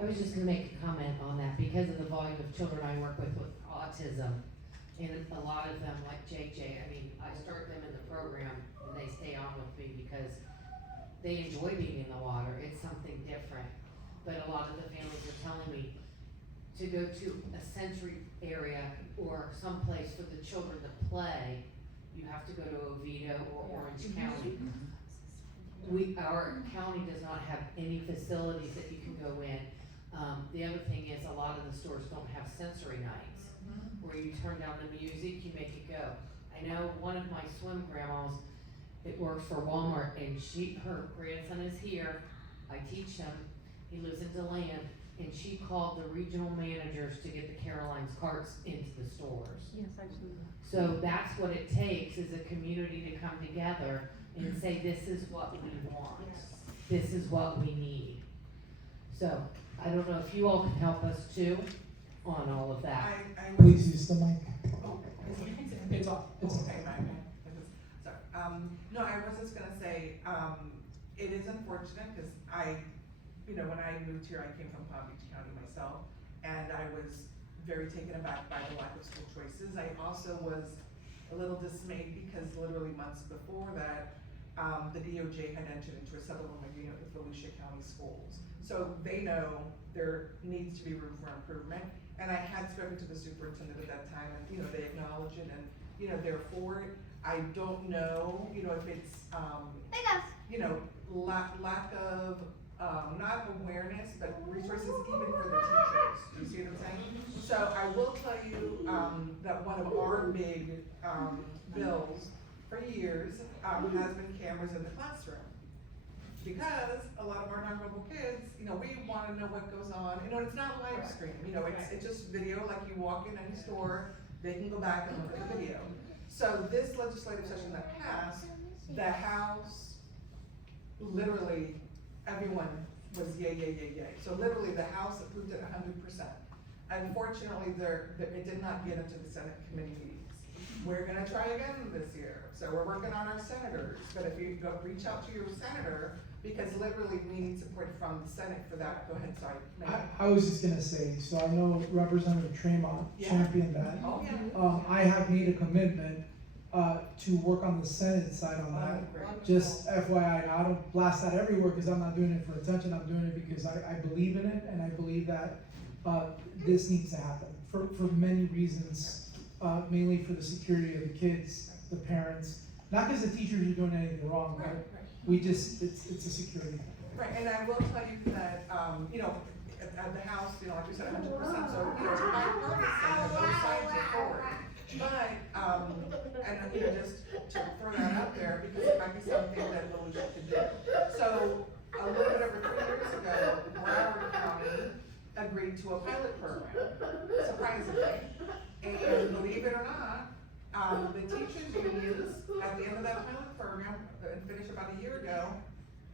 I was just gonna make a comment on that, because of the volume of children I work with autism, and a lot of them, like JJ, I mean, I start them in the program and they stay on with me because they enjoy being in the water, it's something different. But a lot of the families are telling me to go to a sensory area or someplace for the children to play, you have to go to Oviedo or Orange County. Our county does not have any facilities that you can go in. The other thing is a lot of the stores don't have sensory nights where you turn down the music, you make it go. I know one of my swim grandmas, it works for Walmart, and her grandson is here, I teach him, he lives in DeLand, and she called the regional managers to get the Caroline's carts into the stores. Yes, actually. So that's what it takes, is a community to come together and say, this is what we want, this is what we need. So, I don't know if you all can help us too on all of that. Please use the mic. It's off. It's Okay, sorry. No, I was just gonna say, it is unfortunate, cause when I moved here, I came from Palm Beach County myself, and I was very taken aback by the lack of school choices. I also was a little dismayed because literally months before that, the DOJ had entered into a settlement agreement with Volusia County Schools. So they know there needs to be room for improvement, and I had spoken to the superintendent at that time, and, they acknowledge it, and, they're for it. I don't know, if it's, lack of, not awareness, but resources even for the teachers. You see what I'm saying? So I will tell you, that one of our big, bills for years, has been cameras in the classroom. Because a lot of our nonverbal kids, we wanna know what goes on, it's not live stream, it's just video, like you walk in any store, they can go back and look at the video. So this legislative session that passed, the House, literally, everyone was yay, yay, yay, yay. So literally, the House approved it 100%. Unfortunately, it did not get into the Senate committee meetings. We're gonna try again this year. So we're working on our senators, but if you reach out to your senator, because literally we need support from the Senate for that. Go ahead, sorry. I was just gonna say, so I know Representative Tremont championed that. Oh, yeah. I have made a commitment, to work on the Senate side on that. Great. Just FYI, I don't blast that everywhere because I'm not doing it for attention, I'm doing it because I believe in it, and I believe that, this needs to happen for many reasons, mainly for the security of the kids, the parents, not because the teachers are doing anything wrong, but it's a security. Right, and I will tell you that, at the House, like you said, 100%, so, it's bipartisan, and both sides are forward. But, and, just to throw that out there, because it might be something that Volusia could do. So, a little bit over 3 years ago, Broward County agreed to a pilot program, surprisingly. And believe it or not, the teachers unions, at the end of that pilot program, finished about a year ago,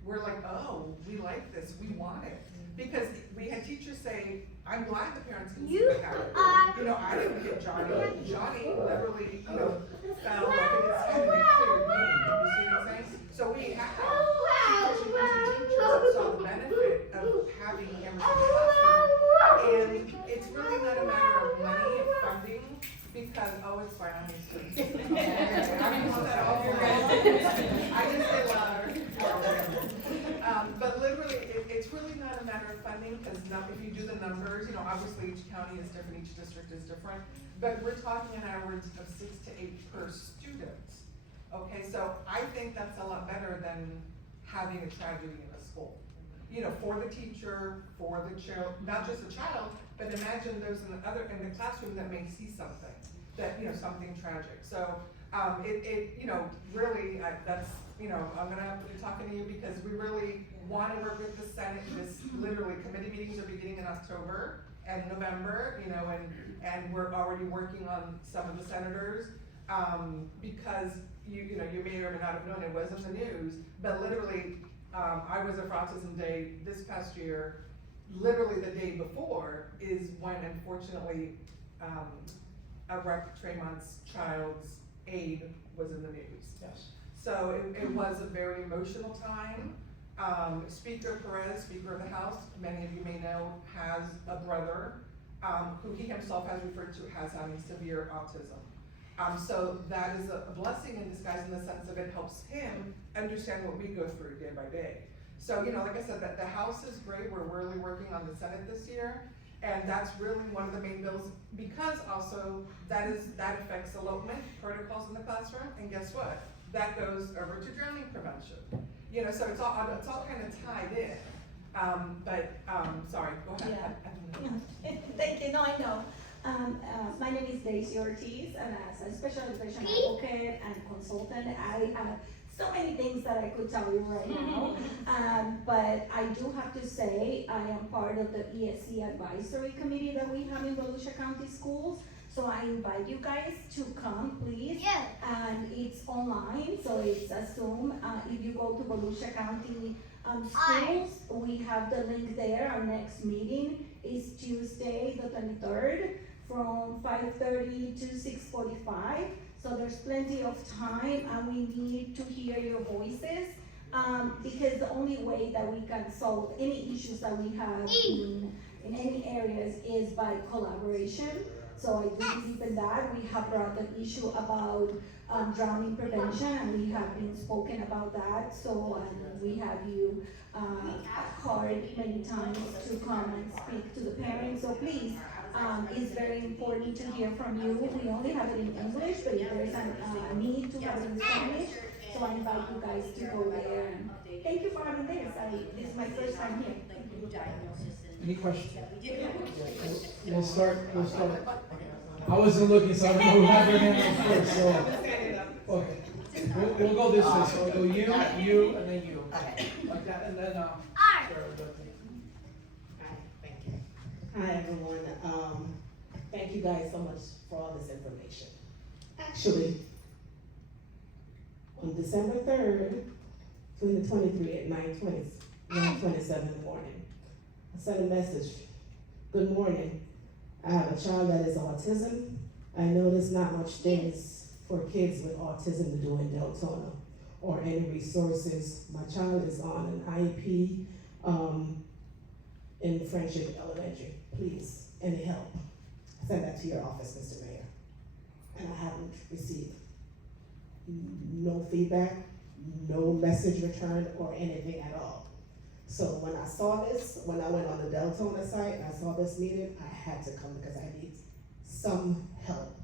were like, oh, we like this, we want it. Because we had teachers say, I'm glad the parents can see the habit. I didn't get Johnny. Johnny literally, fell like in his head and it cleared me. You see what I'm saying? So we have teachers that saw the benefit of having cameras in the classroom. And it's really not a matter of money and funding, because, it's fine, I'm used to it. I'm used to that all the time. I just get louder. But literally, it's really not a matter of funding, because if you do the numbers, obviously each county is different, each district is different, but we're talking an average of 6 to 8 per student. Okay, so I think that's a lot better than having a tragedy in a school. For the teacher, for the child, not just the child, but imagine those in the classroom that may see something, that, something tragic. So, really, that's, I'm gonna have to be talking to you, because we really want to work with the Senate. This literally, committee meetings are beginning in October and November, and we're already working on some of the senators, because you may or may not have known, it was in the news, but literally, I was at Autism Day this past year. Literally the day before is when, unfortunately, a Tremont's child's aide was in the news. Yes. So it was a very emotional time. Speaker Perez, Speaker of the House, many of you may know, has a brother who he himself has referred to as having severe autism. So that is a blessing in disguise in the sense of it helps him understand what we go through day by day. So, you know, like I said, that the House is great, we're really working on the Senate this year, and that's really one of the main bills, because also that affects elopement protocols in the classroom, and guess what? That goes over to drowning prevention. You know, so it's all kind of tied in. Sorry, go ahead. Yeah. Thank you. No, I know. My name is Daisy Ortiz, and as a special education advocate and consultant, I have so many things that I could tell you right now. But I do have to say, I am part of the ESC advisory committee that we have in Volusia County Schools. So I invite you guys to come, please. Yeah. And it's online, so it's a Zoom. If you go to Volusia County Schools, we have the link there. Our next meeting is Tuesday, the 23rd, from 5:30 to 6:45. So there's plenty of time, and we need to hear your voices, because the only way that we can solve any issues that we have in any areas is by collaboration. So I do believe in that. We have brought an issue about drowning prevention, and we have been spoken about that. So we have you called many times to come and speak to the parents. So please, it's very important to hear from you. We only have it in English, but if there's a need to have it in Spanish, so I invite you guys to go there. And thank you for having this. This is my first time here. Thank you. Any questions? We'll start. I wasn't looking, so I don't know who had their hand up first, so. Okay. We'll go this way, so we'll go you, and then you. Like that, and then, Sarah, Thank you. Hi, everyone. Thank you guys so much for all this information. Actually, on December 3rd, 2023 at 9:27 in the morning, I sent a message. Good morning. I have a child that is autism. I know there's not much things for kids with autism to do in Deltona or any resources. My child is on an IEP in Friendship Elementary. Please, any help? I sent that to your office, Mr. Mayor, and I haven't received no feedback, no message returned, or anything at all. So when I saw this, when I went on the Deltona site and I saw this meeting, I had to come because I need some help.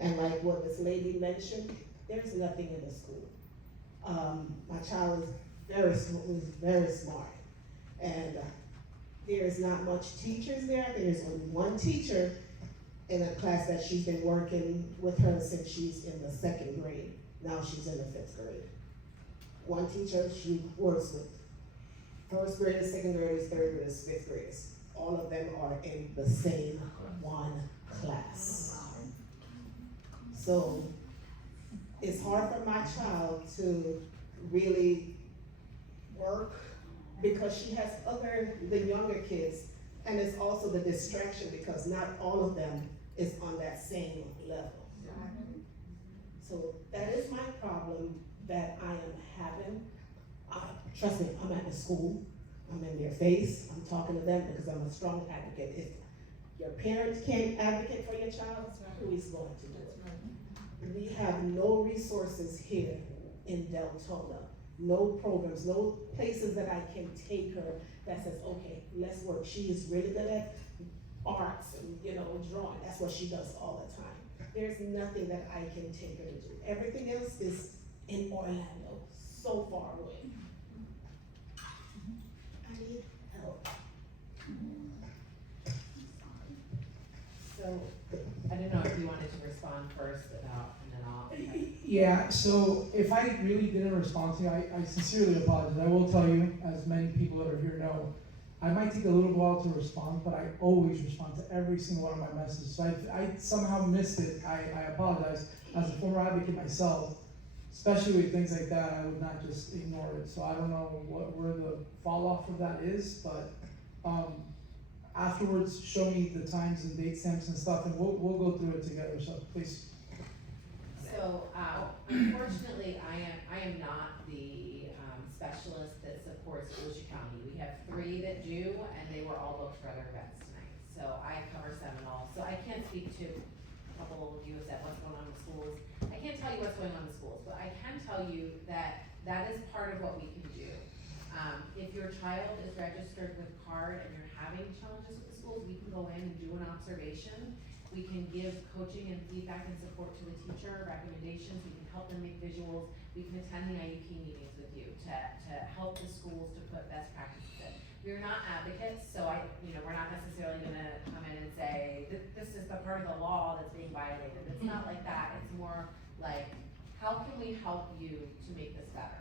And like what this lady mentioned, there's nothing in the school. My child is very smart, and there's not much teachers there. There's only one teacher in a class that she's been working with her since she's in the 2nd grade. Now she's in the 5th grade. One teacher she works with. 1st graders, 2nd graders, 3rd graders, 5th graders. All of them are in the same one class. So it's hard for my child to really work because she has the younger kids, and it's also the distraction because not all of them is on that same level. So that is my problem that I am having. Trust me, I'm at the school, I'm in their face, I'm talking to them because I'm a strong advocate. If your parents can't advocate for your child, who is going to do it? We have no resources here in Deltona, no programs, no places that I can take her that says, okay, let's work. She is really good at arts and, drawing. That's what she does all the time. There's nothing that I can take her to do. Everything else is in Orlando, so far away. I need help. So, I don't know if you wanted to respond first about, and then I'll. Yeah, so if I really didn't respond to you, I sincerely apologize. I will tell you, as many people that are here know, I might take a little while to respond, but I always respond to every single one of my messages. So I somehow missed it. I apologize. As a former advocate myself, especially with things like that, I would not just ignore it. So I don't know where the fall off of that is, but afterwards, show me the times and date stamps and stuff, and we'll go through it together. So please. So, unfortunately, I am not the specialist that supports Volusia County. We have 3 that do, and they were all booked for other events tonight. So I cover Seminole, so I can't speak to couple of you have said what's going on in schools. I can't tell you what's going on in schools, but I can tell you that that is part of what we can do. If your child is registered with CARD and you're having challenges with the schools, we can go in and do an observation. We can give coaching and feedback and support to the teacher, recommendations, we can help them make visuals, we can attend the IEP meetings with you to help the schools to put best practices in. We're not advocates, so we're not necessarily gonna come in and say, this is the part of the law that's being violated. It's not like that, it's more like, how can we help you to make this better?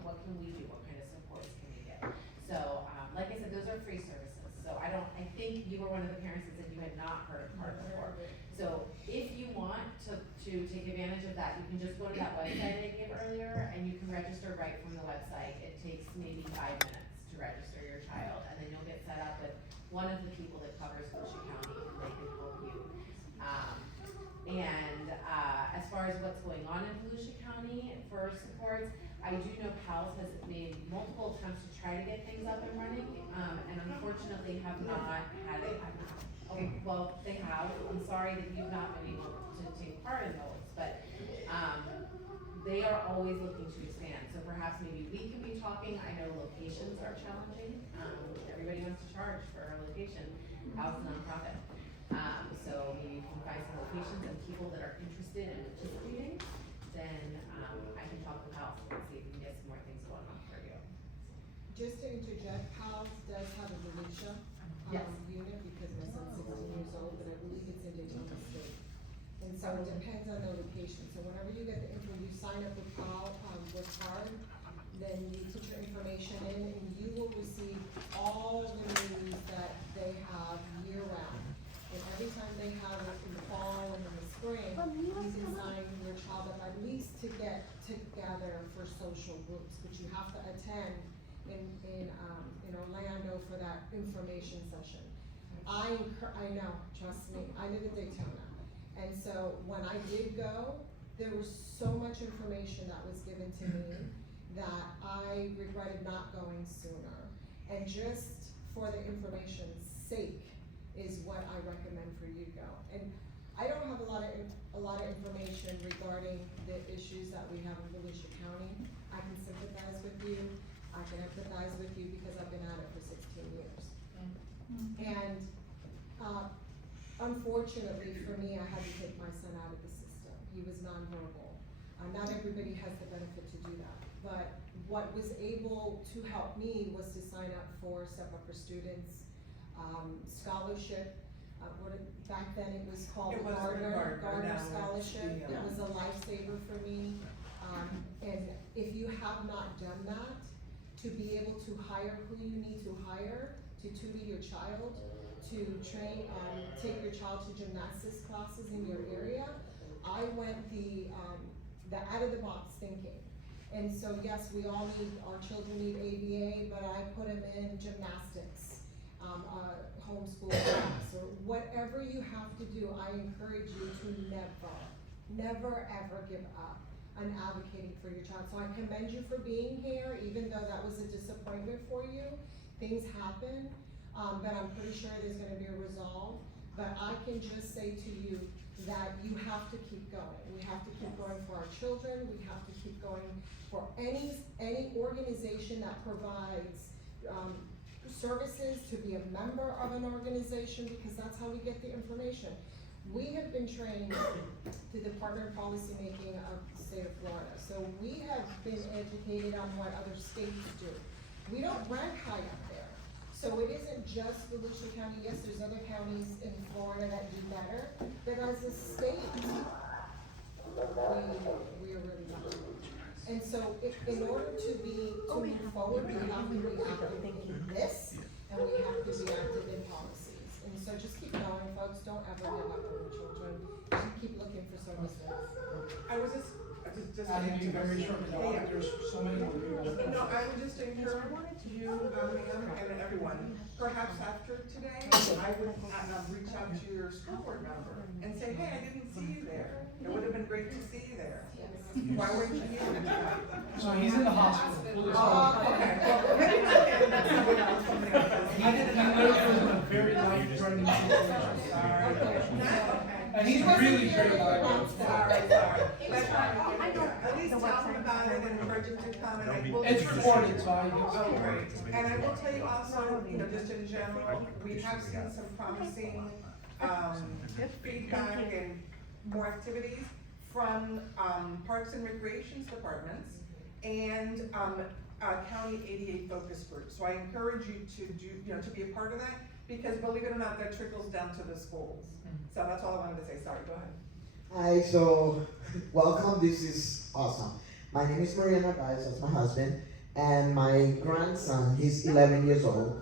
What can we do? What kind of supports can we get? So, like I said, those are free services. So I think you were one of the parents that said you had not heard of CARD before. So if you want to take advantage of that, you can just go to that website I gave earlier and you can register right from the website. It takes maybe 5 minutes to register your child, and then you'll get set up with one of the people that covers Volusia County, and they can help you. As far as what's going on in Volusia County for supports, I do know PALS has made multiple attempts to try to get things up and running, and unfortunately have not had it. Well, they have. I'm sorry that you've not been able to take part in those, but they are always looking to expand. So perhaps maybe we can be talking. I know locations are challenging. Everybody wants to charge for a location. PALS is a nonprofit. So maybe you can find some locations and people that are interested in participating, then I can talk with PALS and see if we can get some more things going on for you. Just to interject, PALS does have a Volusia Yes. unit because my son's 16 years old, but I believe it's in Deltona State. And so it depends on the location. So whenever you get the info, you sign up with PAL, with CARD, then you put your information in and you will receive all the news that they have year round. And every time they have it in the fall and in the spring, you can sign your child up at least to get together for social groups, but you have to attend in Orlando for that information session. I know, trust me, I live in Daytona. And so when I did go, there was so much information that was given to me that I regretted not going sooner. And just for the information's sake is what I recommend for you to go. And I don't have a lot of information regarding the issues that we have in Volusia County. I can sympathize with you. I can empathize with you because I've been at it for 16 years. And unfortunately for me, I had to take my son out of the system. He was nonverbal. Not everybody has the benefit to do that. But what was able to help me was to sign up for Step Up for Students, scholarship. Back then it was called the Gardner Scholarship. Yeah. It was a lifesaver for me. And if you have not done that, to be able to hire who you need to hire, to tutor your child, to train, take your child to gymnastics classes in your area, I went the out of the box thinking. And so yes, we all need, our children need ABA, but I put them in gymnastics, homeschool class, or whatever you have to do. I encourage you to never ever give up on advocating for your child. So I commend you for being here, even though that was a disappointment for you. Things happen, but I'm pretty sure there's gonna be a resolve. But I can just say to you that you have to keep going. We have to keep going for our children. We have to keep going for any organization that provides services, to be a member of an organization, because that's how we get the information. We have been trained to the Department of Policymaking of the state of Florida. So we have been educated on what other states do. We don't rank high up there. So it isn't just Volusia County. Yes, there's other counties in Florida that do better, but as a state, we are really lucky. And so in order to move forward, we have to be active in this, and we have to be active in policies. And so just keep going, folks. Don't ever give up on your children. Just keep looking for services. I was just I think you very short, because there's so many more people. No, I would just encourage you, ma'am, and everyone, perhaps after today, I would reach out to your school board member and say, hey, I didn't see you there. It would have been great to see you there. Why weren't you here? So he's in the hospital. We'll just Okay. That's somebody else. I didn't know it was a very life-threatening situation. Sorry. That's okay. And he's really great about it. Sorry. But, at least tell him about it and encourage him to come, and I will. It's recorded, so I Oh, great. And I will tell you also, just in general, we have seen some promising, feedback and more activities from, Parks and Recreations departments and, county ADA focus group. So I encourage you to do, to be a part of that, because believe it or not, that trickles down to the schools. So that's all I wanted to say. Sorry, go ahead. Hi, so welcome. This is awesome. My name is Mariana, guys. That's my husband, and my grandson. He's 11 years old.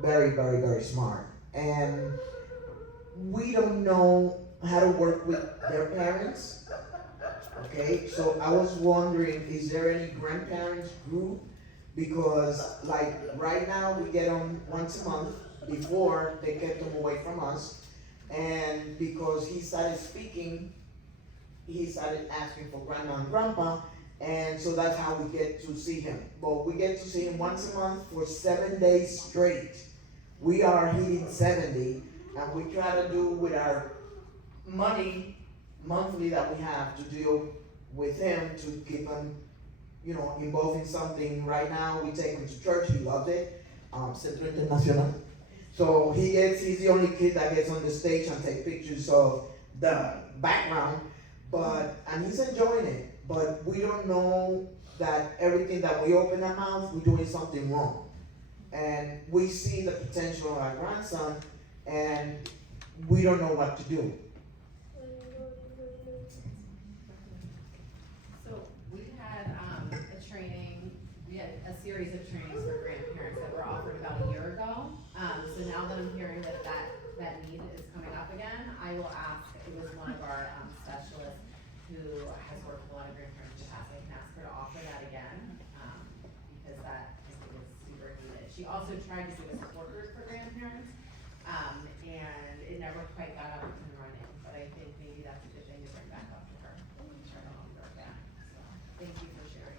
Very, very, very smart. And we don't know how to work with their parents. Okay, so I was wondering, is there any grandparents group? Because like right now we get them once a month. Before they kept him away from us, and because he started speaking, he started asking for grandma and grandpa, and so that's how we get to see him. But we get to see him once a month for 7 days straight. We are hitting 70, and we try to do with our money monthly that we have to deal with him to keep him, involved in something. Right now we take him to church. He loves it. Centro Internacional. So he's the only kid that gets on the stage and take pictures of the background, and he's enjoying it. But we don't know that everything that we open our mouth, we're doing something wrong. And we see the potential of our grandson, and we don't know what to do. So we had a series of trainings for grandparents that were offered about a year ago. So now that I'm hearing that need is coming up again, I will ask, it was one of our specialists who has worked with a lot of grandparents in the past, I can ask her to offer that again, because that I think is super needed. She also tried to do a support group for grandparents, and it never quite got up and running, but I think maybe that's a good thing to bring back up to her, try to help her again, so, thank you for sharing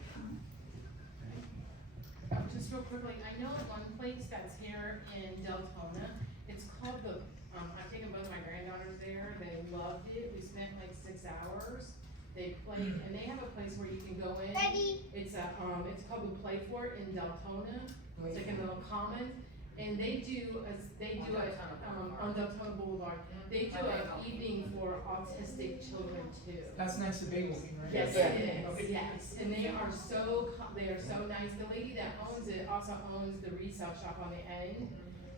that. Just real quickly, I know one place that's here in Deltona, it's called I've taken both my granddaughters there, they loved it, we spent like 6 hours. They played, and they have a place where you can go in. Daddy. It's called the Play Fort in Deltona, it's like a little common, and they do on Deltona Boulevard, they do an evening for autistic children too. That's next to Bagel King, right? Yes, it is, yes, and they are so nice. The lady that owns it also owns the resale shop on the end.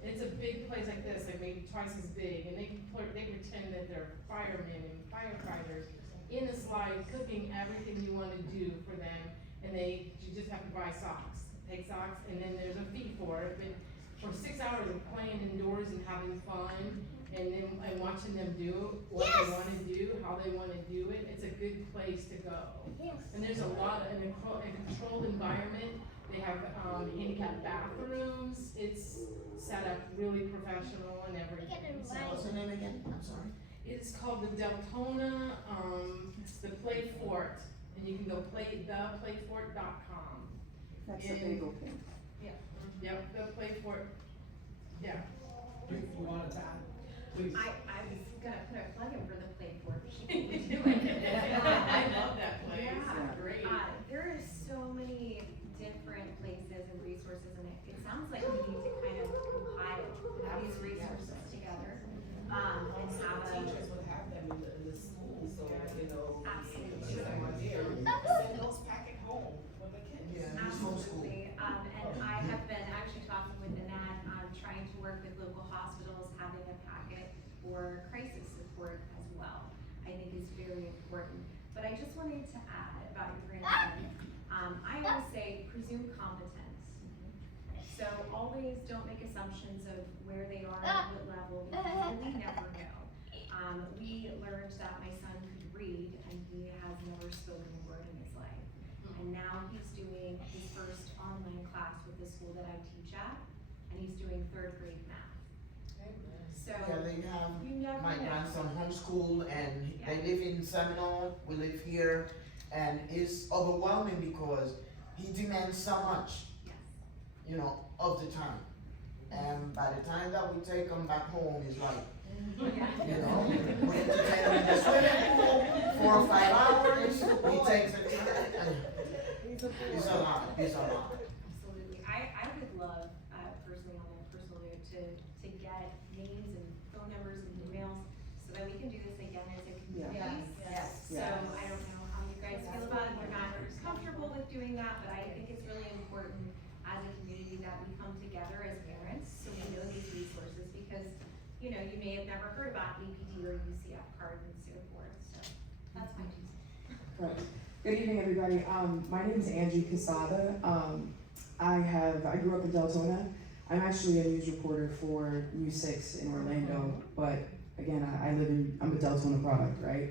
It's a big place like this, like maybe twice as big, and they pretend that they're firemen and firefighters in the slide, cooking everything you wanna do for them, and you just have to buy socks, take socks, and then there's a fee for it, but for 6 hours of playing indoors and having fun, and watching them do what they wanna do, how they wanna do it, it's a good place to go. And there's a lot in a controlled environment. They have handicapped bathrooms. It's set up really professional and everything. So What's the name again? I'm sorry. it's called the Deltona. It's the Play Fort, and you can go theplayfort.com. That's And- a Bagel King. Yep, the Play Fort. Yeah. You wanted to add, please. I was gonna put a plug in for the Play Fort. I love that place. Yeah. It's great. There are so many different places and resources, and it sounds like we need to kind of compile these resources together, and have a. Teachers would have them in the school, so, Absolutely. send those pack it home for the kids. Absolutely, and I have been actually talking with Annette, trying to work with local hospitals, having a packet for crisis support as well, I think is very important. But I just wanted to add about your grandson, I always say presume competence. So always don't make assumptions of where they are at what level, because you really never know. We learned that my son could read, and he has never spoken a word in his life. And now he's doing his first online class with the school that I teach at, and he's doing 3rd grade math. So, Yeah, they have you never my know. grandson homeschool, and they live in Seminole, we live here, and it's overwhelming because he demands so much, Yes. of the time. And by the time that we take them back home, it's like, you know, we have to take them in the swimming pool 4 or 5 hours. We take the time. It's a lot. Absolutely. I would love, personally, on a personal note, to get names and phone numbers and emails so that we can do this again as a community. Yes. So I don't know how you guys feel about it. You're not comfortable with doing that, but I think it's really important as a community that we come together as parents so we know these resources because, you know, you may have never heard about APD or UCF cards and so forth. So that's my 2 cents. Right. Good evening, everybody. My name is Angie Casada. I grew up in Deltona. I'm actually a news reporter for News 6 in Orlando, but again, I'm a Deltona product, right?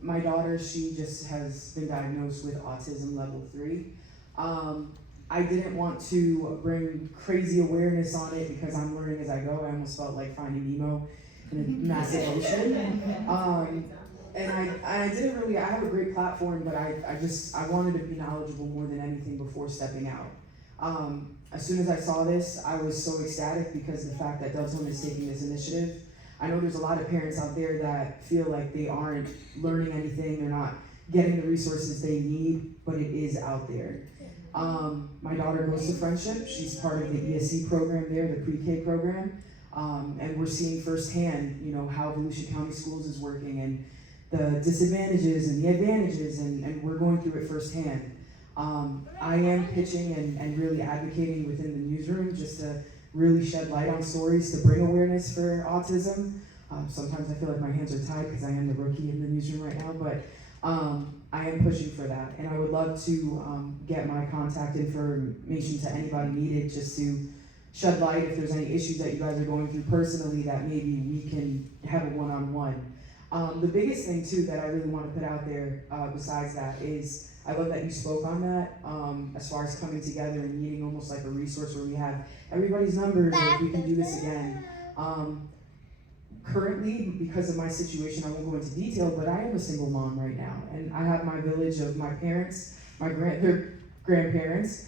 My daughter, she just has been diagnosed with autism level 3. I didn't want to bring crazy awareness on it because I'm learning as I go. I almost felt like Finding Nemo in a massive ocean. And I didn't really, I have a great platform, but I wanted to be knowledgeable more than anything before stepping out. As soon as I saw this, I was so ecstatic because of the fact that Deltona is taking this initiative. I know there's a lot of parents out there that feel like they aren't learning anything, they're not getting the resources they need, but it is out there. My daughter goes to Friendship, she's part of the ESC program there, the pre-K program, and we're seeing firsthand, you know, how Volusia County Schools is working and the disadvantages and the advantages, and we're going through it firsthand. I am pitching and really advocating within the newsroom just to really shed light on stories to bring awareness for autism. Sometimes I feel like my hands are tied because I am the rookie in the newsroom right now, but I am pushing for that. And I would love to get my contact information to anybody needed just to shed light if there's any issues that you guys are going through personally that maybe we can have a one-on-one. The biggest thing too that I really want to put out there besides that is I love that you spoke on that as far as coming together and meeting almost like a resource where we have everybody's numbers or if we can do this again. Currently, because of my situation, I won't go into detail, but I am a single mom right now and I have my village of my parents, their grandparents,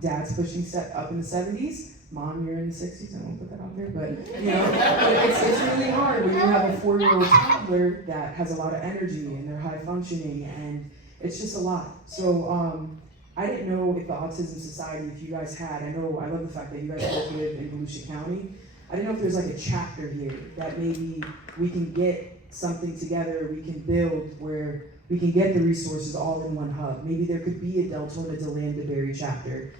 dad's pushing up in the 70s. Mom, you're in the 60s, I won't put that out there, but you know, but it's really hard when you have a 4-year-old toddler that has a lot of energy and they're high functioning and it's just a lot. So I didn't know if the Autism Society, if you guys had, I love the fact that you guys work with in Volusia County. I didn't know if there's like a chapter here that maybe we can get something together, we can build where we can get the resources all in one hub. Maybe there could be a Deltona to Landaberry chapter.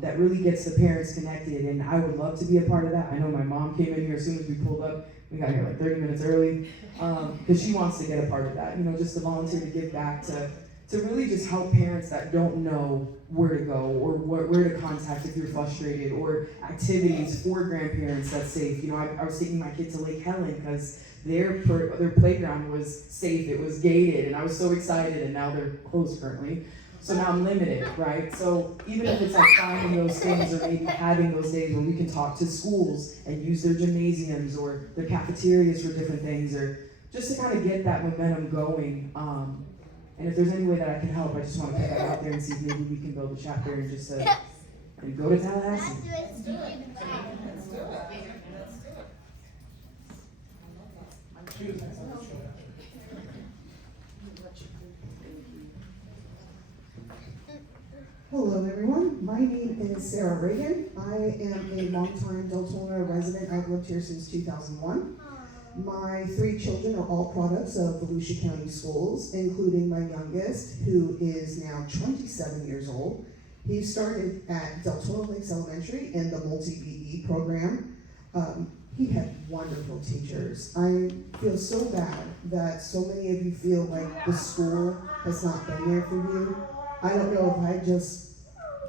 That really gets the parents connected, and I would love to be a part of that. I know my mom came in here as soon as we pulled up. We got here like 30 minutes early, because she wants to get a part of that. You know, just to volunteer to give back, to really just help parents that don't know where to go or where to contact if you're frustrated, or activities for grandparents that's safe. You know, I was taking my kid to Lake Helen because their playground was safe, it was gated, and I was so excited, and now they're closed currently. So now I'm limited, right? So even if it's like finding those things or maybe having those days where we can talk to schools and use their gymnasiums or their cafeterias for different things, or just to kind of get that momentum going. And if there's any way that I can help, I just want to put that out there and see if maybe we can build a chapter and just and go to Tallahassee. Let's do it. Hello everyone, my name is Sarah Reagan. I am a longtime Deltona resident. I've lived here since 2001. My 3 children are all products of Volusia County Schools, including my youngest, who is now 27 years old. He started at Deltona Lakes Elementary in the multi-BE program. He had wonderful teachers. I feel so bad that so many of you feel like the school has not been there for you. I don't know if I just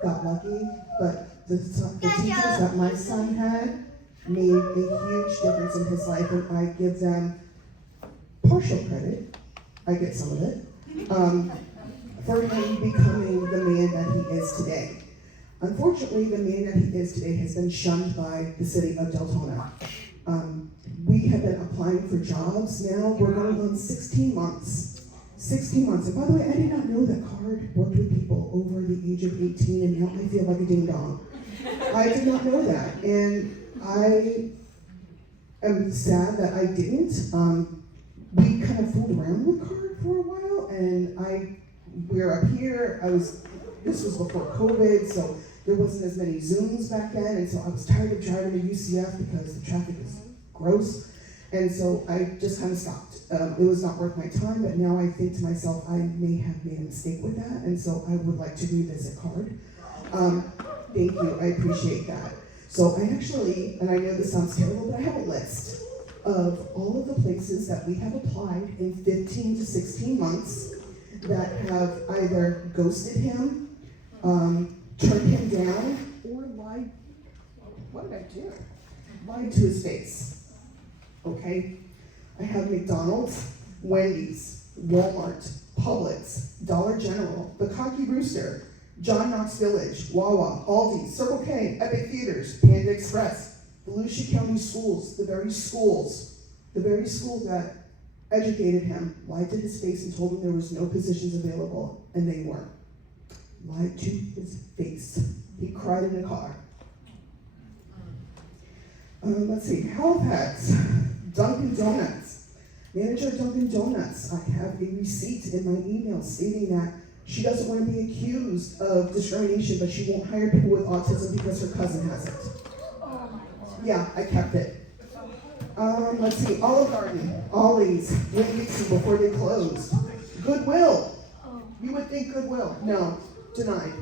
got lucky, but the teachers that my son had made a huge difference in his life, and I give them partial credit, I get some of it, for him becoming the man that he is today. Unfortunately, the man that he is today has been shunned by the city of Deltona. We have been applying for jobs now. We're going on 16 months. 16 months. And by the way, I did not know that CARD worked with people over the age of 18, and now I feel like a ding dong. I did not know that, and I am sad that I didn't. We kind of fooled around with CARD for a while, and we're up here. This was before COVID, so there wasn't as many Zooms back then, and so I was tired of driving to UCF because the traffic is gross, and so I just kind of stopped. It was not worth my time, but now I think to myself, I may have made a mistake with that, and so I would like to revisit CARD. Thank you, I appreciate that. So I actually, and I know this sounds terrible, but I have a list of all of the places that we have applied in 15 to 16 months that have either ghosted him, turned him down, or lied. What did I do? Lied to his face. Okay? I have McDonald's, Wendy's, Walmart, Publix, Dollar General, the Cocky Rooster, John Knox Village, Wawa, Aldi, Circle K, Epic Theaters, Panda Express, Volusia County Schools, the very school that educated him, lied to his face and told him there was no positions available, and they weren't. Lied to his face. He cried in the car. Let's see, Halifax, Dunkin' Donuts. Manager of Dunkin' Donuts, I have a receipt in my email stating that she doesn't want to be accused of discrimination, but she won't hire people with autism because her cousin has it. Yeah, I kept it. Let's see, Olive Garden, Ollie's, Winn-Dixie before they closed. Goodwill. You would think Goodwill. No, denied.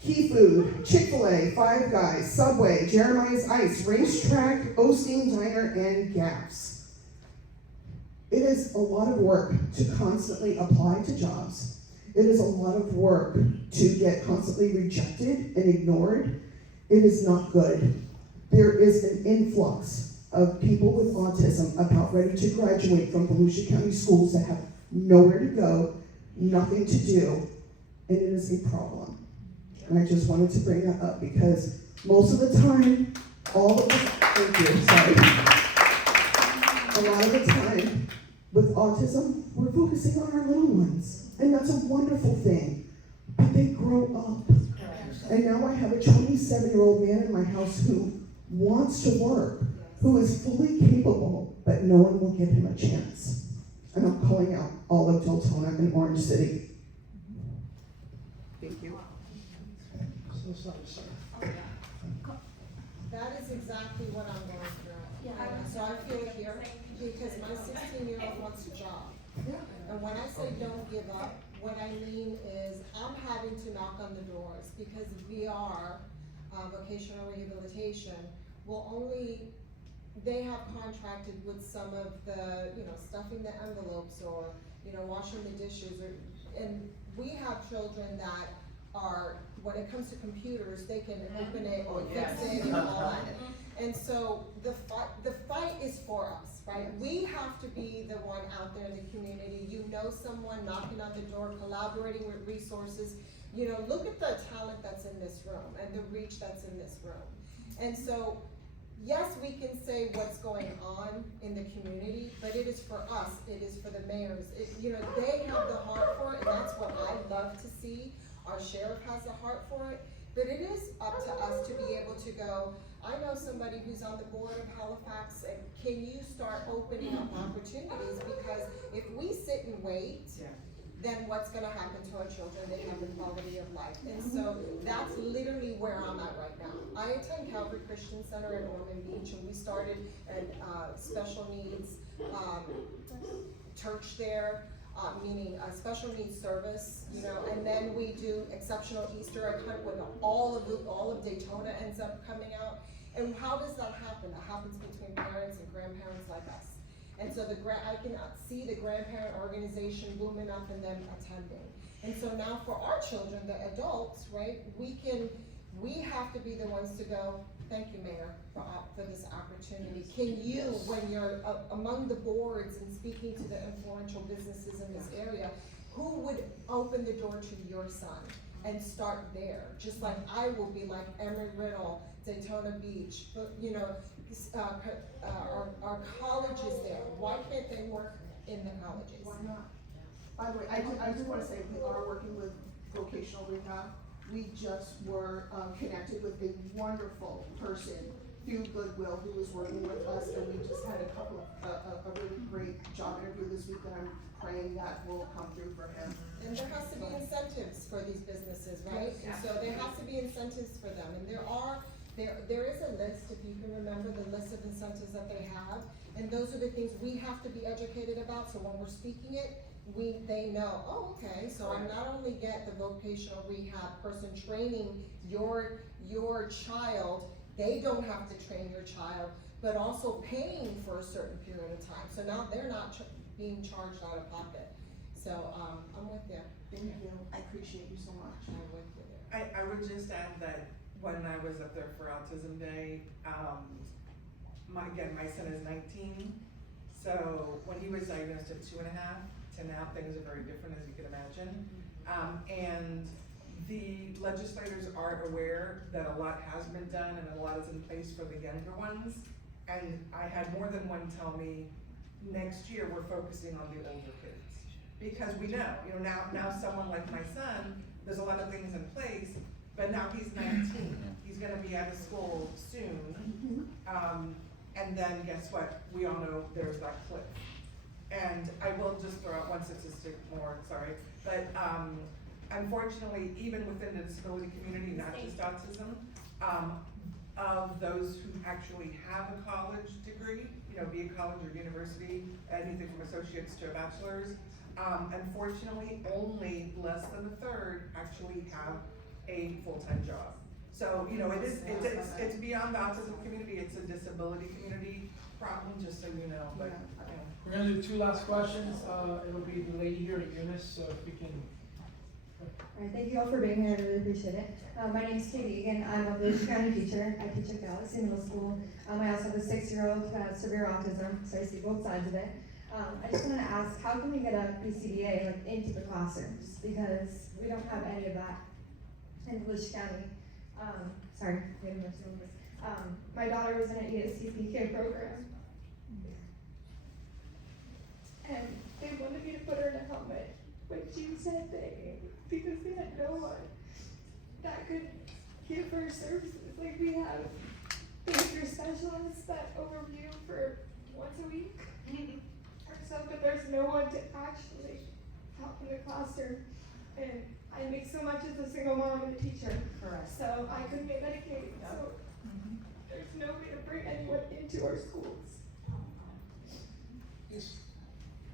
Key Food, Chick-fil-A, Five Guys, Subway, Jeremiah's Ice, Racetrack, Osteen Diner, and Gaps. It is a lot of work to constantly apply to jobs. It is a lot of work to get constantly rejected and ignored. It is not good. There is an influx of people with autism about ready to graduate from Volusia County schools that have nowhere to go, nothing to do, and it is a problem. And I just wanted to bring that up because most of the time, a lot of the time with autism, we're focusing on our little ones, and that's a wonderful thing, but they grow up. And now I have a 27-year-old man in my house who wants to work, who is fully capable, but no one will give him a chance. And I'm calling out all of Deltona and Orange City. Thank you. So sorry. That is exactly what I'm going through. So I feel here because my 16-year-old wants a job. And when I say don't give up, what I mean is I'm having to knock on the doors because VR, vocational rehabilitation, they have contracted with some of the, stuffing the envelopes or, washing the dishes, and we have children that are, when it comes to computers, they can open it or fix it and all that. And so the fight is for us, right? We have to be the one out there in the community. Someone knocking on the door, collaborating with resources. Look at the talent that's in this room and the reach that's in this room. And so, yes, we can say what's going on in the community, but it is for us. It is for the mayors. They have the heart for it, and that's what I love to see. Our sheriff has a heart for it, but it is up to us to be able to go, I know somebody who's on the board of Halifax, and can you start opening up opportunities? Because if we sit and wait, then what's gonna happen to our children? They have the quality of life. And so that's literally where I'm at right now. I attend Calvary Christian Center in Ormond Beach, and we started a special needs church there. Meaning a special needs service, and then we do exceptional Easter egg hunt when all of Daytona ends up coming out. And how does that happen? That happens between parents and grandparents like us. And so I can see the grandparent organization booming up and them attending. And so now for our children, the adults, right? We have to be the ones to go, thank you, Mayor, for this opportunity. Can you, when you're among the boards and speaking to the influential businesses in this area, who would open the door to your son and start there? Just like I will be like Embry-Riddle, Daytona Beach, our colleges there. Why can't they work in the colleges? Why not? By the way, I do want to say we are working with vocational rehab We just were connected with a wonderful person through Goodwill who was working with us, and we just had a really great job interview this week that I'm praying that will come through for him. And there has to be incentives for these businesses, right? And so there has to be incentives for them, and there is a list, if you can remember the list of incentives that they have, and those are the things we have to be educated about, so when we're speaking it, they know, oh, okay, so I not only get the vocational rehab person training your child, they don't have to train your child, but also paying for a certain period of time, so now they're not being charged out of pocket. So, I'm with you. Thank you, I appreciate you so much. I'm with you there. I would just add that when I was up there for Autism Day, my son is 19, so when he was diagnosed at 2.5, to now things are very different, as you can imagine. And the legislators are aware that a lot has been done and a lot is in place for the younger ones. And I had more than one tell me, next year we're focusing on the older kids. Because we know, now someone like my son, there's a lot of things in place, but now he's 19. He's gonna be out of school soon. And then guess what? We all know there's that cliff. And I will just throw out one statistic more, sorry, but unfortunately, even within the disability community, not just autism, of those who actually have a college degree, be it college or university, anything from associates to a bachelor's, unfortunately, only less than a third actually have a full-time job. So, it's beyond the autism community, it's a disability community problem, just so you know, but. We're gonna do 2 last questions. It'll be the lady here, Eunice, so if we can. Alright, thank you all for being here, I really appreciate it. My name's Katie Egan, I'm a Volusia County teacher, I teach at Galaxy Middle School. I also have a 6-year-old who has severe autism, so I see both sides of it. I just wanna ask, how can we get a BCDA into the classrooms? Because we don't have any of that in Volusia County. Sorry, I didn't mention all this. My daughter was in an ESCPK program. And they wanted me to put her in a helmet, but she said because they had no one that could give her services. Like, we have behavior specialists that overview for once a week or so, but there's no one to actually help in the classroom. And I make so much as a single mom and a teacher. Correct. So I couldn't get Medicaid, so there's no way to bring anyone into our schools.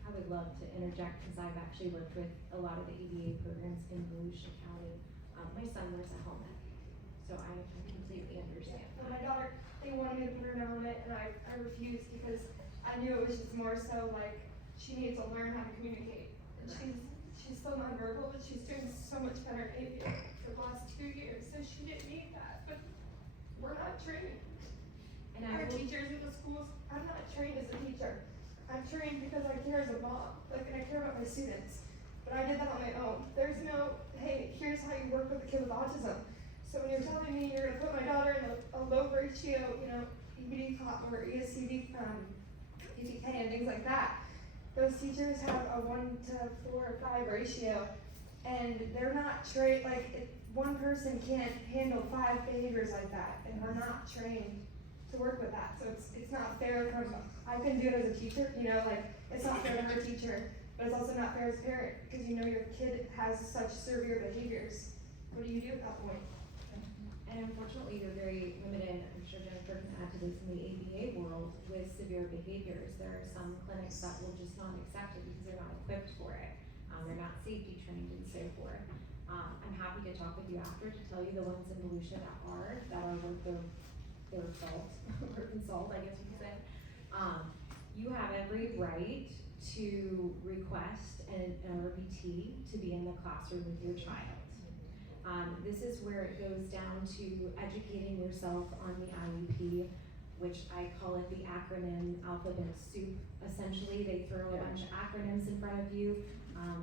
I would love to interject because I've actually worked with a lot of the ADA programs in Volusia County. My son wears a helmet, so I completely understand. For my daughter, they wanted me to put her in a helmet, and I refused because I knew it was just more so like she needs to learn how to communicate. And she's still nonverbal, but she's doing so much better at ABA for the last 2 years, so she didn't need that. But we're not trained. And our teachers in the schools, I'm not trained as a teacher. I'm trained because I care as a mom, and I care about my students. But I did that on my own. There's no, hey, here's how you work with a kid with autism. So when you're telling me you're gonna put my daughter in a low ratio, EBD or ESCD, EPK and things like that, those teachers have a 1 to 4 or 5 ratio, and they're not trained, one person can't handle 5 behaviors like that, and we're not trained to work with that. So it's not fair I couldn't do it as a teacher, it's not fair to her teacher, but it's also not fair as a parent, because your kid has such severe behaviors. What do you do at that point? And unfortunately, they're very limited, I'm sure Jennifer can add to this, in the ABA world with severe behaviors. There are some clinics that will just not accept it because they're not equipped for it. They're not safety trained and so forth. I'm happy to talk with you after to tell you the ones in Volusia that are worth their salt, or consult, I guess you could say. You have every right to request an RBT to be in the classroom with your child. This is where it goes down to educating yourself on the IEP, which I call it the acronym alphabet soup. Essentially, they throw a bunch of acronyms in front of you.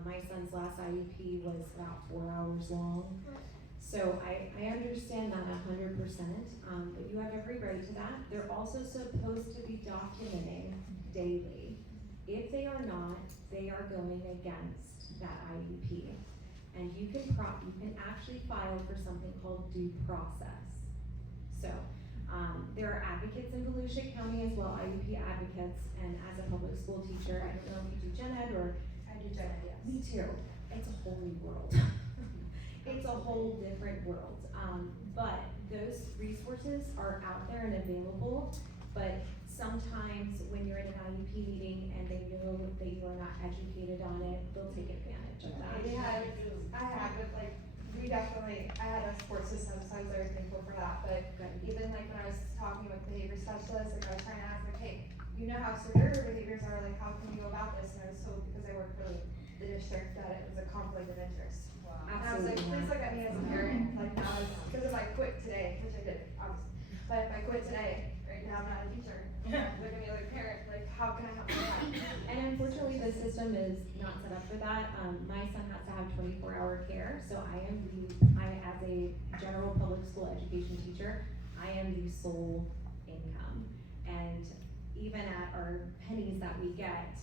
My son's last IEP was about 4 hours long. So I understand that 100%, but you have every right to that. They're also supposed to be documenting daily. If they are not, they are going against that IEP. and you can actually file for something called due process. So, there are advocates in Volusia County as well, IEP advocates, and as a public school teacher, I don't know if you do gen ed or. I do gen ed, yes. Me too. It's a whole new world. It's a whole different world. But those resources are out there and available, but sometimes when you're in an IEP meeting and they know that you are not educated on it, they'll take advantage of that. I had a support system, so I'm very thankful for that, but even like when I was talking with behavior specialists, like I was trying to ask like, hey, you know how severe your behaviors are, like how can you go about this? And I was told, because I work for the district, that it was a conflict of interest. Wow. And I was like, please look at me as a parent, like now, because if I quit today, which I did, obviously, but if I quit today, right now I'm not a teacher, look at me like a parent, like how can I help my child? And unfortunately, the system is not set up for that. My son has to have 24-hour care, so I as a general public school education teacher, I am the sole income. And even at our pennies that we get,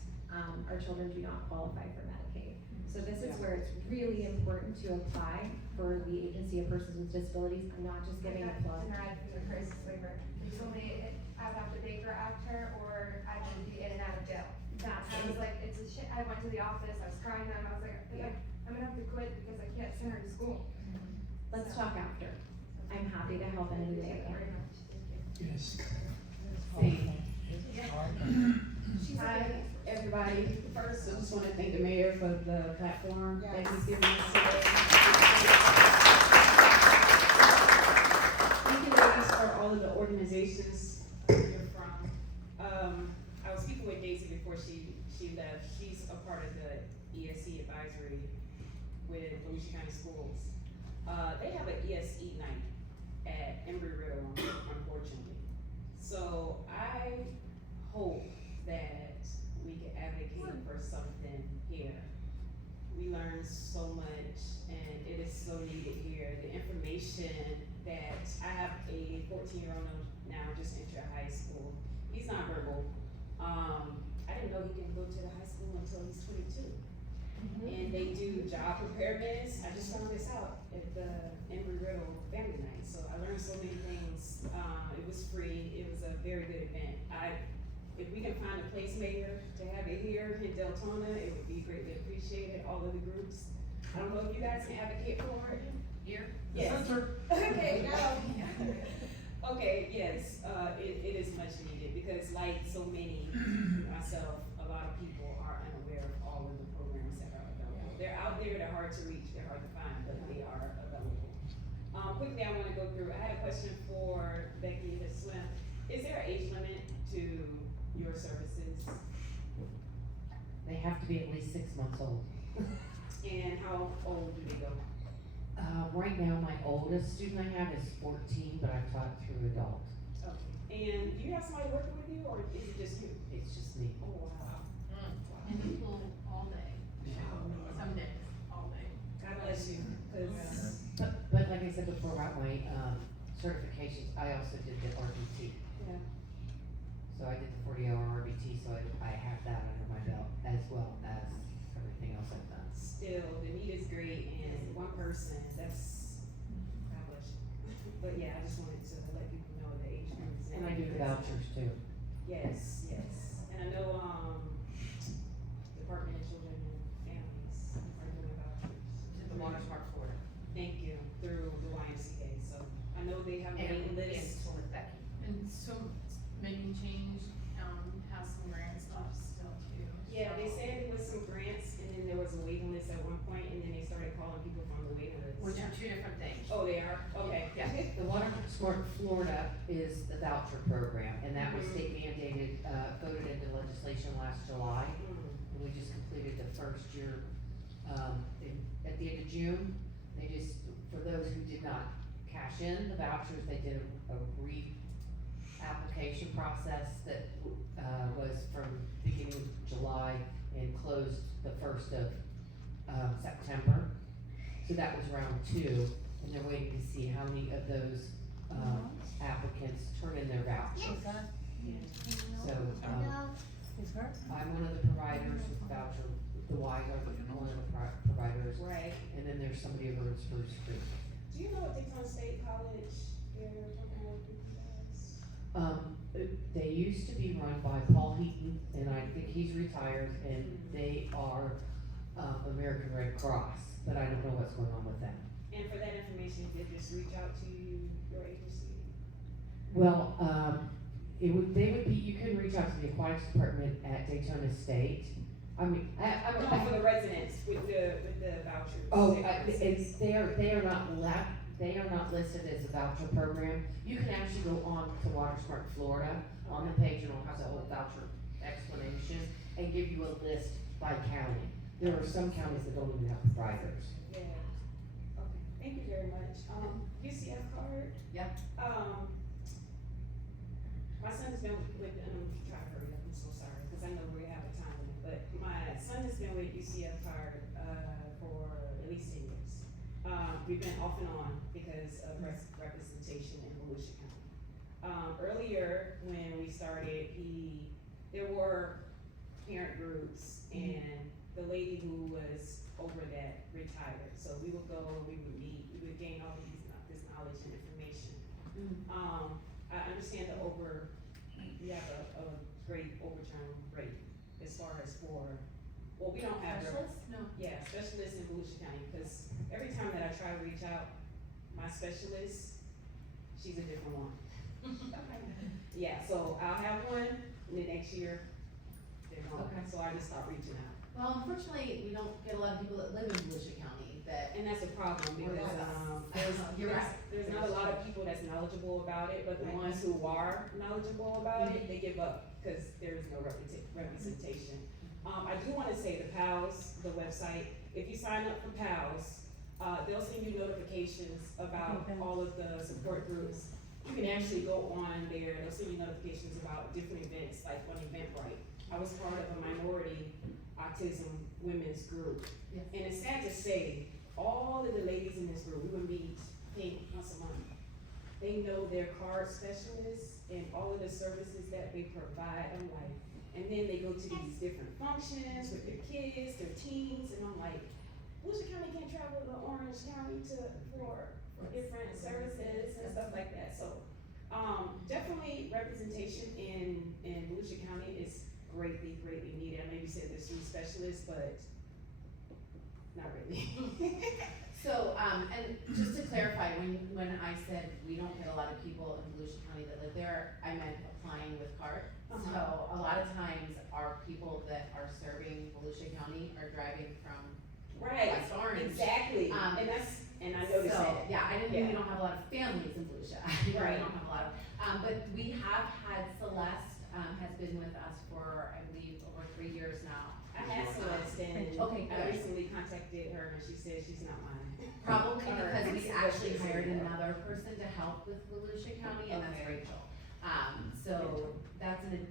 our children do not qualify for Medicaid. So this is where it's really important to apply for the Agency of Persons with Disabilities. I'm not just giving a plug. Denied through the crisis waiver. He told me I would have to Baker Act her or I would be in and out of jail. I was like, it's a shit. I went to the office, I was crying to them, I was like, I'm gonna have to quit because I can't send her to school. Let's talk after. I'm happy to help in any way I can. Yes. Hi, everybody. First, I just want to thank the mayor for the platform that he's given us today. Thank you, ladies, for all of the organizations you're from. I was speaking with Daisy before she left. She's a part of the ESC advisory with Volusia County Schools. They have an ESE night at Embry-Riddle, unfortunately. So I hope that we can advocate for something here. We learn so much and it is so needed here. The information that I have a 14-year-old now just entered high school. He's not verbal. I didn't know he can go to the high school until he's 22. And they do job preparedness. I just found this out at the Embry-Riddle family night. So I learned so many things. It was free. It was a very good event. If we can find a place, Mayor, to have it here in Deltona, it would be greatly appreciated, all of the groups. I don't know if you guys can advocate for it. Here? Yes. Okay, no. Okay, yes, it is much needed because like so many, myself, a lot of people are unaware of all of the programs that are available. They're out there, they're hard to reach, they're hard to find, but they are available. Quickly, I wanna go through, I had a question for Becky to swim. Is there an age limit to your services? They have to be at least 6 months old. And how old do they go? Right now, my oldest student I have is 14, but I've taught through adult. Okay. And do you have somebody working with you, or is it just you? It's just me. Oh, wow. And people all day, some days, all day. God bless you, 'cause But like I said before about my certifications, I also did the RBT. yeah. So I did the 40-hour RBT, so I have that under my belt as well as everything else I've done. Still, the need is great, and one person, that's, God bless you. But yeah, I just wanted to let people know the age groups. And I do the vouchers too. Yes, yes. And I know, Department of Children and Families are doing vouchers. The Water Smart Florida. Thank you, through the YMCA, so I know they have a waiting list. with Becky. And so making change, has some grant stuff still too. Yeah, so- they said there was some grants, and then there was a waiting list at one point, and then they started calling people from the waiting list. Which are two different things. Oh, they are? Okay. Yeah, the Water Smart Florida is the voucher program, and that was state mandated, voted into legislation last July. And we just completed the first year, at the end of June. They just, for those who did not cash in the vouchers, they did a re-application process that, was from beginning of July and closed the 1st of, September. So that was round 2, and they're waiting to see how many of those, applicants turn in their vouchers. So, I'm one of the providers with voucher the Ys are one of the providers. Right. And then there's somebody over in Spruce Creek. Do you know what Deltona State College, they're working with you guys? They used to be run by Paul Heaton, and I think he's retired, and they are, American Red Cross, but I don't know what's going on with them. And for that information, you could just reach out to your agency? Well, they would be, you can reach out to the aquatics department at Daytona State. I mean, No, for the residents with the vouchers. Oh, they are not listed as a voucher program. You can actually go on to WaterSmart Florida, on the page, and it'll have the whole voucher explanation, and give you a list by county. There are some counties that don't even have providers. Yeah, okay, thank you very much. UCF card? Yeah. My son's been with, I'm trying to hurry up, I'm so sorry, because I know we have a time limit, but my son has been with UCF card, for at least 10 years. We've been off and on because of representation in Volusia County. Earlier, when we started, there were parent groups, and the lady who was over that retired. So we would go, we would meet, we would gain all this knowledge and information. I understand you have a great overturn rate as far as well, we don't have. Specialists? No. Yeah, specialists in Volusia County, because every time that I try to reach out, my specialist, she's a different one. Yeah, so I'll have one, and the next year, they're gone. Okay. So I just start reaching out. Well, unfortunately, we don't get a lot of people that live in Volusia County that. And that's a problem, because, You're right. there's not a lot of people that's knowledgeable about it, but the ones who are knowledgeable about it, they give up, because there's no representation. I do wanna say the PALS, the website, if you sign up for PALS, they'll send you notifications about all of the support groups. You can actually go on there, they'll send you notifications about different events, like on Eventbrite. I was part of a minority autism women's group. Yes. And it's sad to say, all of the ladies in this group, we would meet, I think, once a month. They know their card specialists and all of the services that they provide. I'm like, and then they go to these different functions with their kids, their teens, and I'm like, Volusia County can't travel to Orange County for different services and stuff like that. So, definitely representation in Volusia County is greatly needed. I know you said there's 3 specialists, but not really. So, and just to clarify, when I said we don't get a lot of people in Volusia County that live there, I meant applying with card. So a lot of times our people that are serving Volusia County are driving from West Orange. Exactly. And I noticed that. Yeah, I didn't mean we don't have a lot of families in Volusia. Right. We don't have a lot of, but we have had Celeste, has been with us for, I believe, over 3 years now. I had Celeste, and Okay, I good. recently contacted her, and she said she's not mine. Probably because we Or- actually hired another person to help with Volusia County, and that's Okay. Rachel. So that's an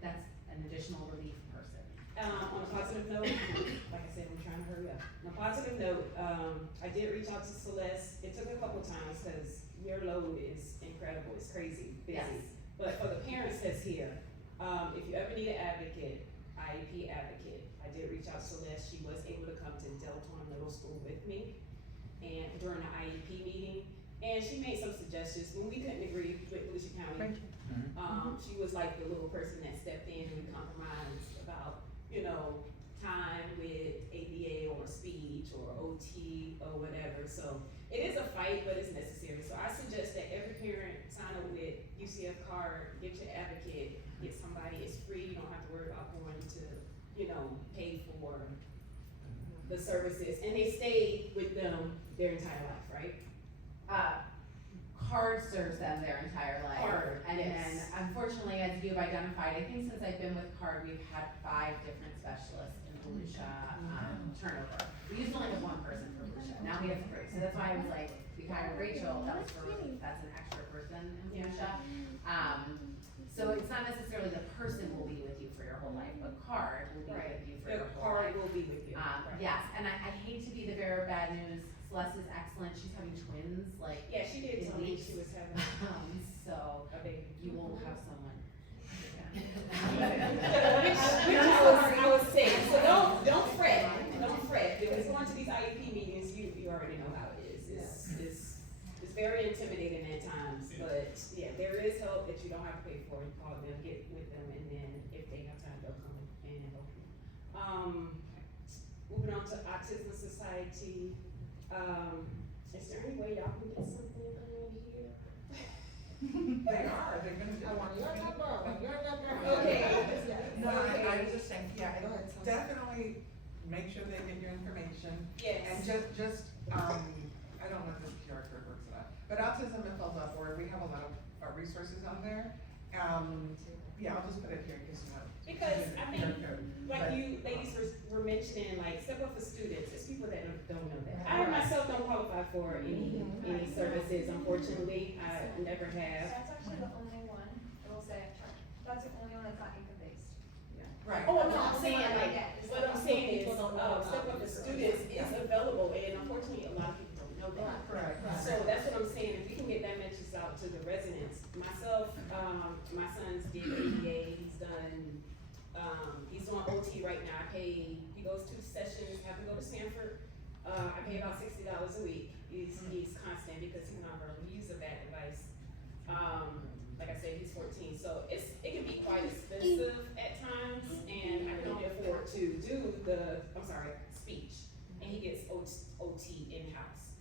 additional relief person. On a positive note, like I said, we're trying to hurry up. On a positive note, I did reach out to Celeste. It took a couple times, because your load is incredible, it's crazy, busy. Yes. But for the parents that's here, if you ever need an advocate, IEP advocate, I did reach out to Celeste. She was able to come to Deltona Middle School with me, and during the IEP meeting, and she made some suggestions when we couldn't agree with Volusia County. She was like the little person that stepped in and compromised about, time with ABA or speech or OT or whatever. So it is a fight, but it's necessary. So I suggest that every parent sign up with UCF card, get your advocate, get somebody. It's free. You don't have to worry about going to, pay for the services, and they stay with them their entire life, right? Card serves them their entire life. Card, And yes. then unfortunately, as you've identified, I think since I've been with Card, we've had 5 different specialists in Volusia turnover. We used to only have 1 person for Volusia, now we have 3. So that's why I was like, we hired Rachel, that's an extra person in Volusia. So it's not necessarily the person will be with you for your whole life, but Card will be with you for your whole life. Card will be with you. Yes, and I hate to be the bearer of bad news. Celeste is excellent. She's having twins, Yeah, she did in tell me weeks. she was having So a baby. you won't have someone. Which I was saying, so don't fret, don't IT. Is there any way y'all can get something around here? They're gonna do it. Okay. No, I was just saying, yeah, definitely make sure they get your information. Yes. And just, I don't know if this QR code works or not, but Autism.org, we have a lot of resources on there. Yeah, I'll just put it here in case you have. Because I think, QR code. like But- you ladies were mentioning, like Step Up for Students, it's people that don't know that. I myself don't qualify for any services, unfortunately, I never have. That's actually the only one, I will say, that's the only one that's not income based. Right. Oh, no, I'm saying That's like, what I'm saying is, People don't know about Step Up for Students is available, and unfortunately, a lot of people don't know that. Correct. So that's what I'm saying, if we can get that message out to the residents, myself, my son's did ADA, he's doing OT right now, he goes 2 sessions, have to go to Sanford, I pay about $60 a week, he's constant because he's nonverbal, he uses a bad device. Like I said, he's 14, so it can be quite expensive at times, and I can only afford to do speech, and he gets OT in-house.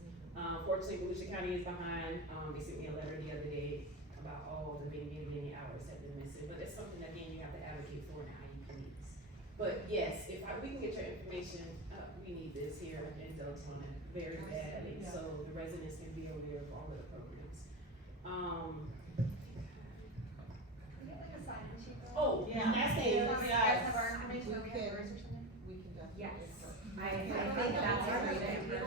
Fortunately, Volusia County is behind, they sent me a letter the other day about all the many hours that they're missing, but it's something that, again, you have to advocate for in IEP needs. But yes, we can get your information, we need this here in Deltona very badly, so the residents can be aware of all of the programs. Oh, Yeah. last thing, You guys have our information over here, or something? We can definitely. Yes. I think that's a great idea.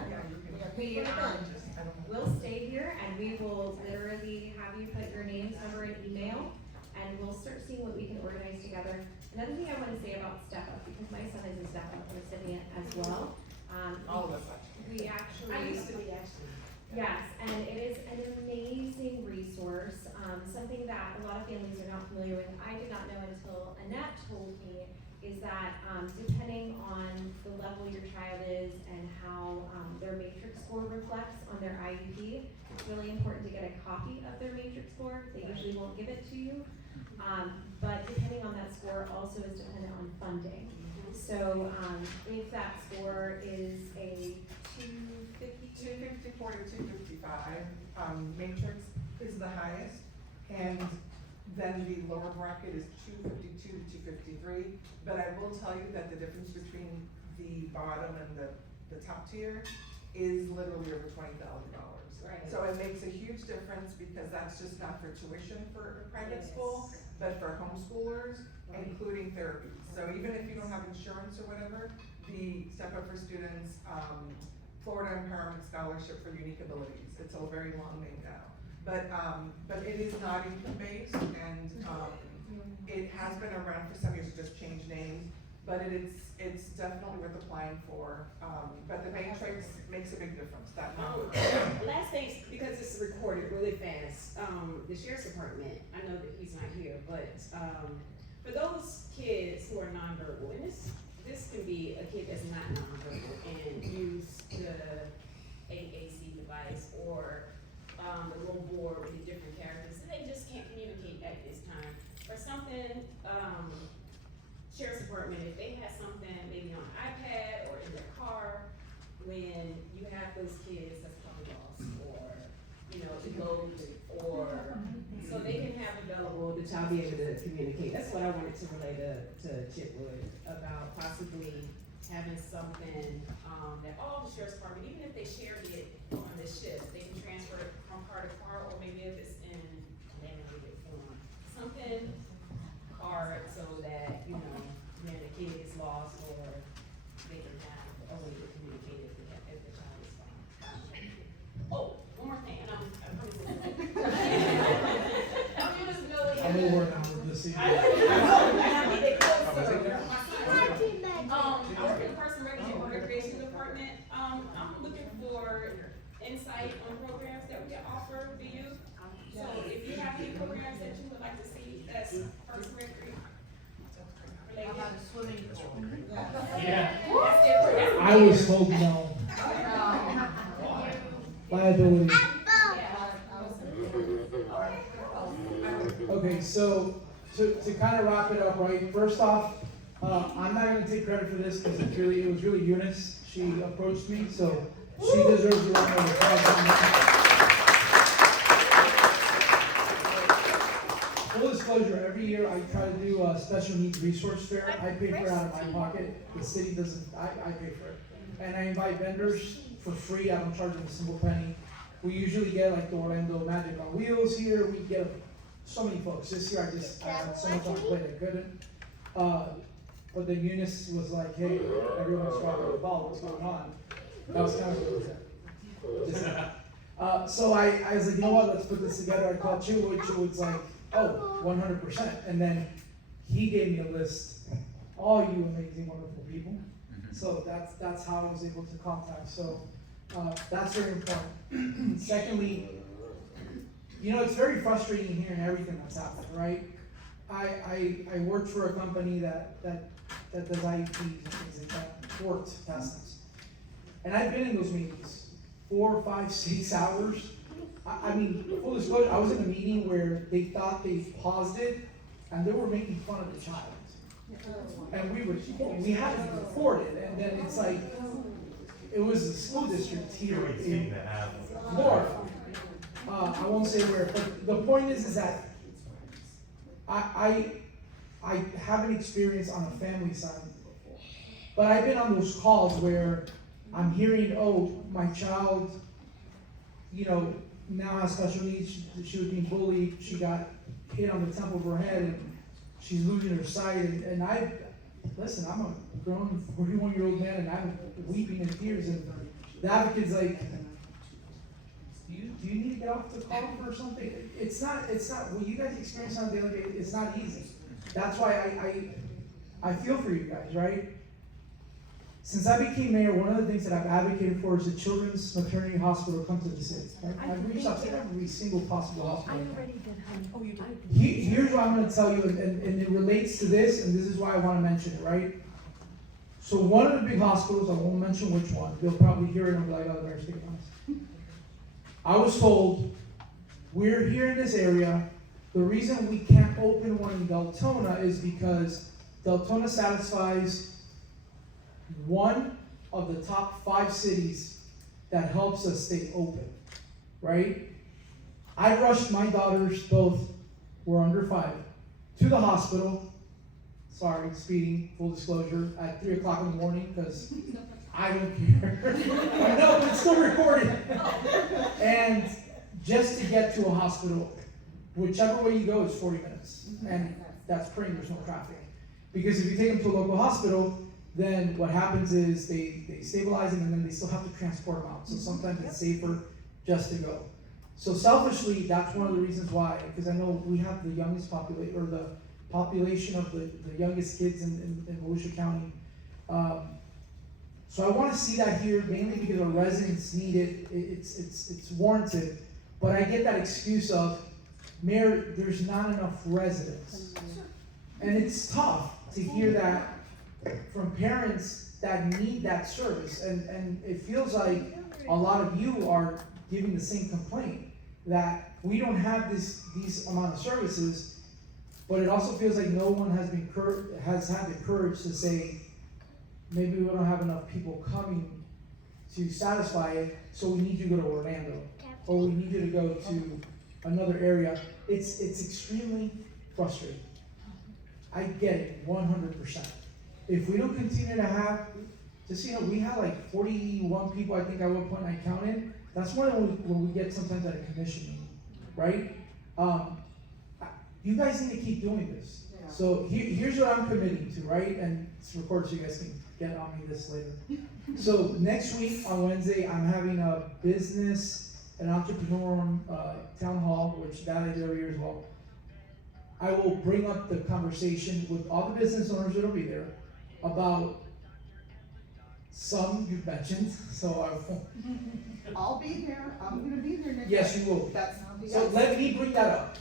We'll stay here and we will literally have you put your names, number, and email, and we'll start seeing what we can organize together. Another thing I want to say about Step Up, because my son is a Step Up recipient as well. All of us actually. We actually. I used to be actually. Yes, and it is an amazing resource, something that a lot of families are not familiar with. I did not know until Annette told me, is that depending on the level your child is and how their matrix score reflects on their IEP, it's really important to get a copy of their matrix score. They usually won't give it to you. But depending on that score also is dependent on funding. So if that score is a 254 to 255, matrix is the highest, and then the lower bracket is 252 to 253. But I will tell you that the difference between the bottom and the top tier is literally over $20,000. Right. So it makes a huge difference because that's just not for tuition for a private school, but for homeschoolers, including therapy. So even if you don't have insurance or whatever, the Step Up for Students, Florida Empowerment Scholarship for Unique Abilities, it's a very long name now. But it is not income-based, and it has been around for some years, it just changed names, but it's definitely worth applying for. But the matrix makes a big difference, that number. Last thing, because it's recorded really fast, the sheriff's department, I know that he's not here, but for those kids who are nonverbal, and this can be a kid that's not nonverbal and use the AAC device or the little board with the different characters, and they just can't communicate at this time. For something, sheriff's department, if they had something maybe on an iPad or in their car, when you have those kids that's probably lost or, eloped or, so they can have available the child be able to communicate. That's what I wanted to relay to Chitwood about possibly having something, that all the sheriff's department, even if they share it on the shift, they can transfer it from car to car, or maybe if it's in laminated form, something card so that, when the kid is lost or they can have a way to communicate if the child is gone. Oh, one more thing, and I'm I'm over now with this. I work in the Person Recreation Department. I'm looking for insight on programs that we can offer the youth. So if you have any programs that you would like to see, that's Person Recreation. How about a swimming pool? Yeah. That's different. I was told no. Liability. Okay, so to kind of wrap it up, right? First off, I'm not gonna take credit for this because it was really Eunice. She approached me, so she deserves a round of applause on that. Full disclosure, every year I try to do a special needs resource fair. I pay for it out of my pocket. The city doesn't, I pay for it. And I invite vendors for free. I don't charge them a single penny. We usually get like the Orlando Magic on Wheels here. We get so many folks. This year I had so much on the plate I couldn't. But then Eunice was like, hey, everyone's talking about the ball, what's going on? That was kind of what it was. So I was like, you know what, let's put this together. I called Chitwood. Chitwood's like, oh, 100%. And then he gave me a list, all you amazing, wonderful people. So that's how I was able to contact. So that's very important. Secondly, you know, it's very frustrating hearing everything that's happening, right? I work for a company that does IEPs and things like that, court testings. And I've been in those meetings 4, 5, 6 hours. I mean, full disclosure, I was in a meeting where they thought they paused it and they were making fun of the child. And we had to record it, and then it's like, it was the school district here in Florida. I won't say where, but the point is that I haven't experienced on a family side, but I've been on those calls where I'm hearing, oh, my child, you know, now has special needs. She was being bullied. She got hit on the temple of her head, and she's losing her sight. And listen, I'm a grown 41-year-old man, and I'm weeping in tears. And the advocate's like, do you need to get off the call for something? It's not, what you guys experience on a daily basis, it's not easy. That's why I feel for you guys, right? Since I became mayor, one of the things that I've advocated for is the Children's Maternity Hospital come to the city. Right? I've reached out to every single possible hospital. Oh, you did? Here's what I'm going to tell you, and it relates to this, and this is why I want to mention it, right? So one of the big hospitals, I won't mention which one, you'll probably hear it and be like, oh, there's big ones. I was told, we're here in this area, the reason we can't open one in Deltona is because Deltona satisfies one of the top 5 cities that helps us stay open, right? I rushed my daughters, both were under 5, to the hospital. Sorry, speeding, full disclosure, at 3 o'clock in the morning, because I don't care. I know, but it's still recorded. And just to get to a hospital, whichever way you go, is 40 minutes. And that's praying there's no traffic. Because if you take them to a local hospital, then what happens is they stabilize them and then they still have to transport them out. So sometimes it's safer just to go. So selfishly, that's one of the reasons why, because I know we have the youngest population, or the population of the youngest kids in Volusia County. So I want to see that here, mainly because our residents need it. It's warranted. But I get that excuse of, Mayor, there's not enough residents. And it's tough to hear that from parents that need that service. And it feels like a lot of you are giving the same complaint, that we don't have these amount of services, but it also feels like no one has had the courage to say, maybe we don't have enough people coming to satisfy it, so we need you to go to Orlando, or we need you to go to another area. It's extremely frustrating. I get it, 100%. If we don't continue to have, just so you know, we had like 41 people, I think at one point I counted. That's more than when we get sometimes at a commission meeting, right? You guys need to keep doing this. Yeah. So here's what I'm committing to, right? And it's recorded so you guys can get on me this later. So next week on Wednesday, I'm having a business and entrepreneur town hall, which that I do every year as well. I will bring up the conversation with all the business owners that'll be there about some you've mentioned, so I won't. I'll be there. I'm gonna be there next. Yes, you will. That's. So let me bring that up.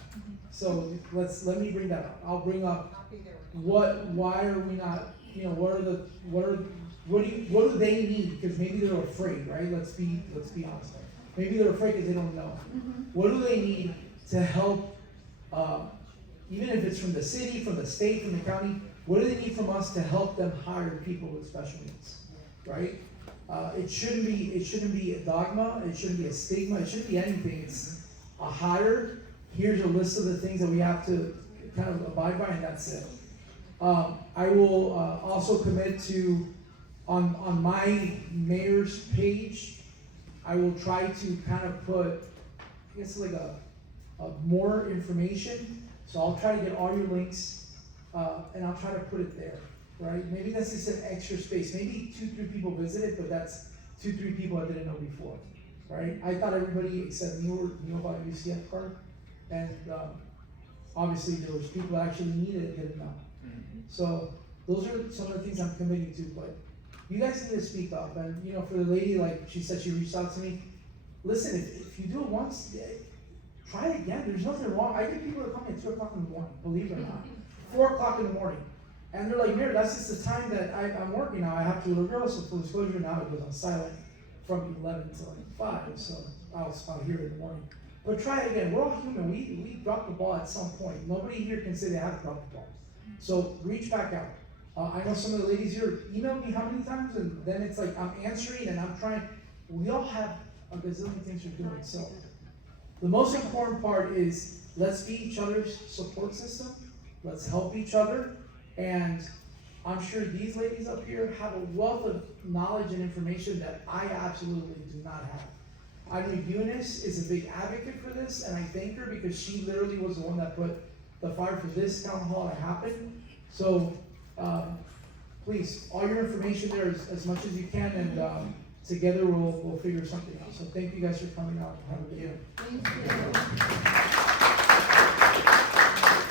So let me bring that up. I'll bring up why are we not, you know, what do they need? Because maybe they're afraid, right? Let's be honest. Maybe they're afraid because they don't know. What do they need to help even if it's from the city, from the state, from the county, what do they need from us to help them hire people with special needs, right? It shouldn't be a dogma, it shouldn't be a stigma, it shouldn't be anything. It's a hire, here's a list of the things that we have to kind of abide by, and that's it. I will also commit to, on my mayor's page, I will try to kind of put, I guess like a more information. So I'll try to get all your links, and I'll try to put it there, right? Maybe that's just an extra space. Maybe 2-3 people visit it, but that's 2-3 people I didn't know before, right? I thought everybody except me knew about UCF card, and obviously there was people that actually needed it, didn't know. So those are some of the things I'm committing to, but you guys need to speak up. And you know, for the lady, like she said, she reached out to me. Listen, if you do it once, try it again. There's nothing wrong. I get people that come at 2 o'clock in the morning, believe it or not. 4 o'clock in the morning. And they're like, Mayor, that's just the time that I'm working now. I have to regardless of full disclosure, now it goes on silent from 11 to 5. So I'll here in the morning. But try it again. We're all human. We drop the ball at some point. Nobody here can say they haven't dropped the ball. So reach back out. I know some of the ladies here emailed me how many times, and then it's like I'm answering and I'm trying. We all have a gazillion things we're doing. So the most important part is let's be each other's support system. Let's help each other. And I'm sure these ladies up here have a wealth of knowledge and information that I absolutely do not have. I know Eunice is a big advocate for this, and I thank her because she literally was the one that put the fire for this town hall to happen. So please, all your information there as much as you can, and together we'll figure something out. So thank you guys for coming out. Have a good day. Thank you.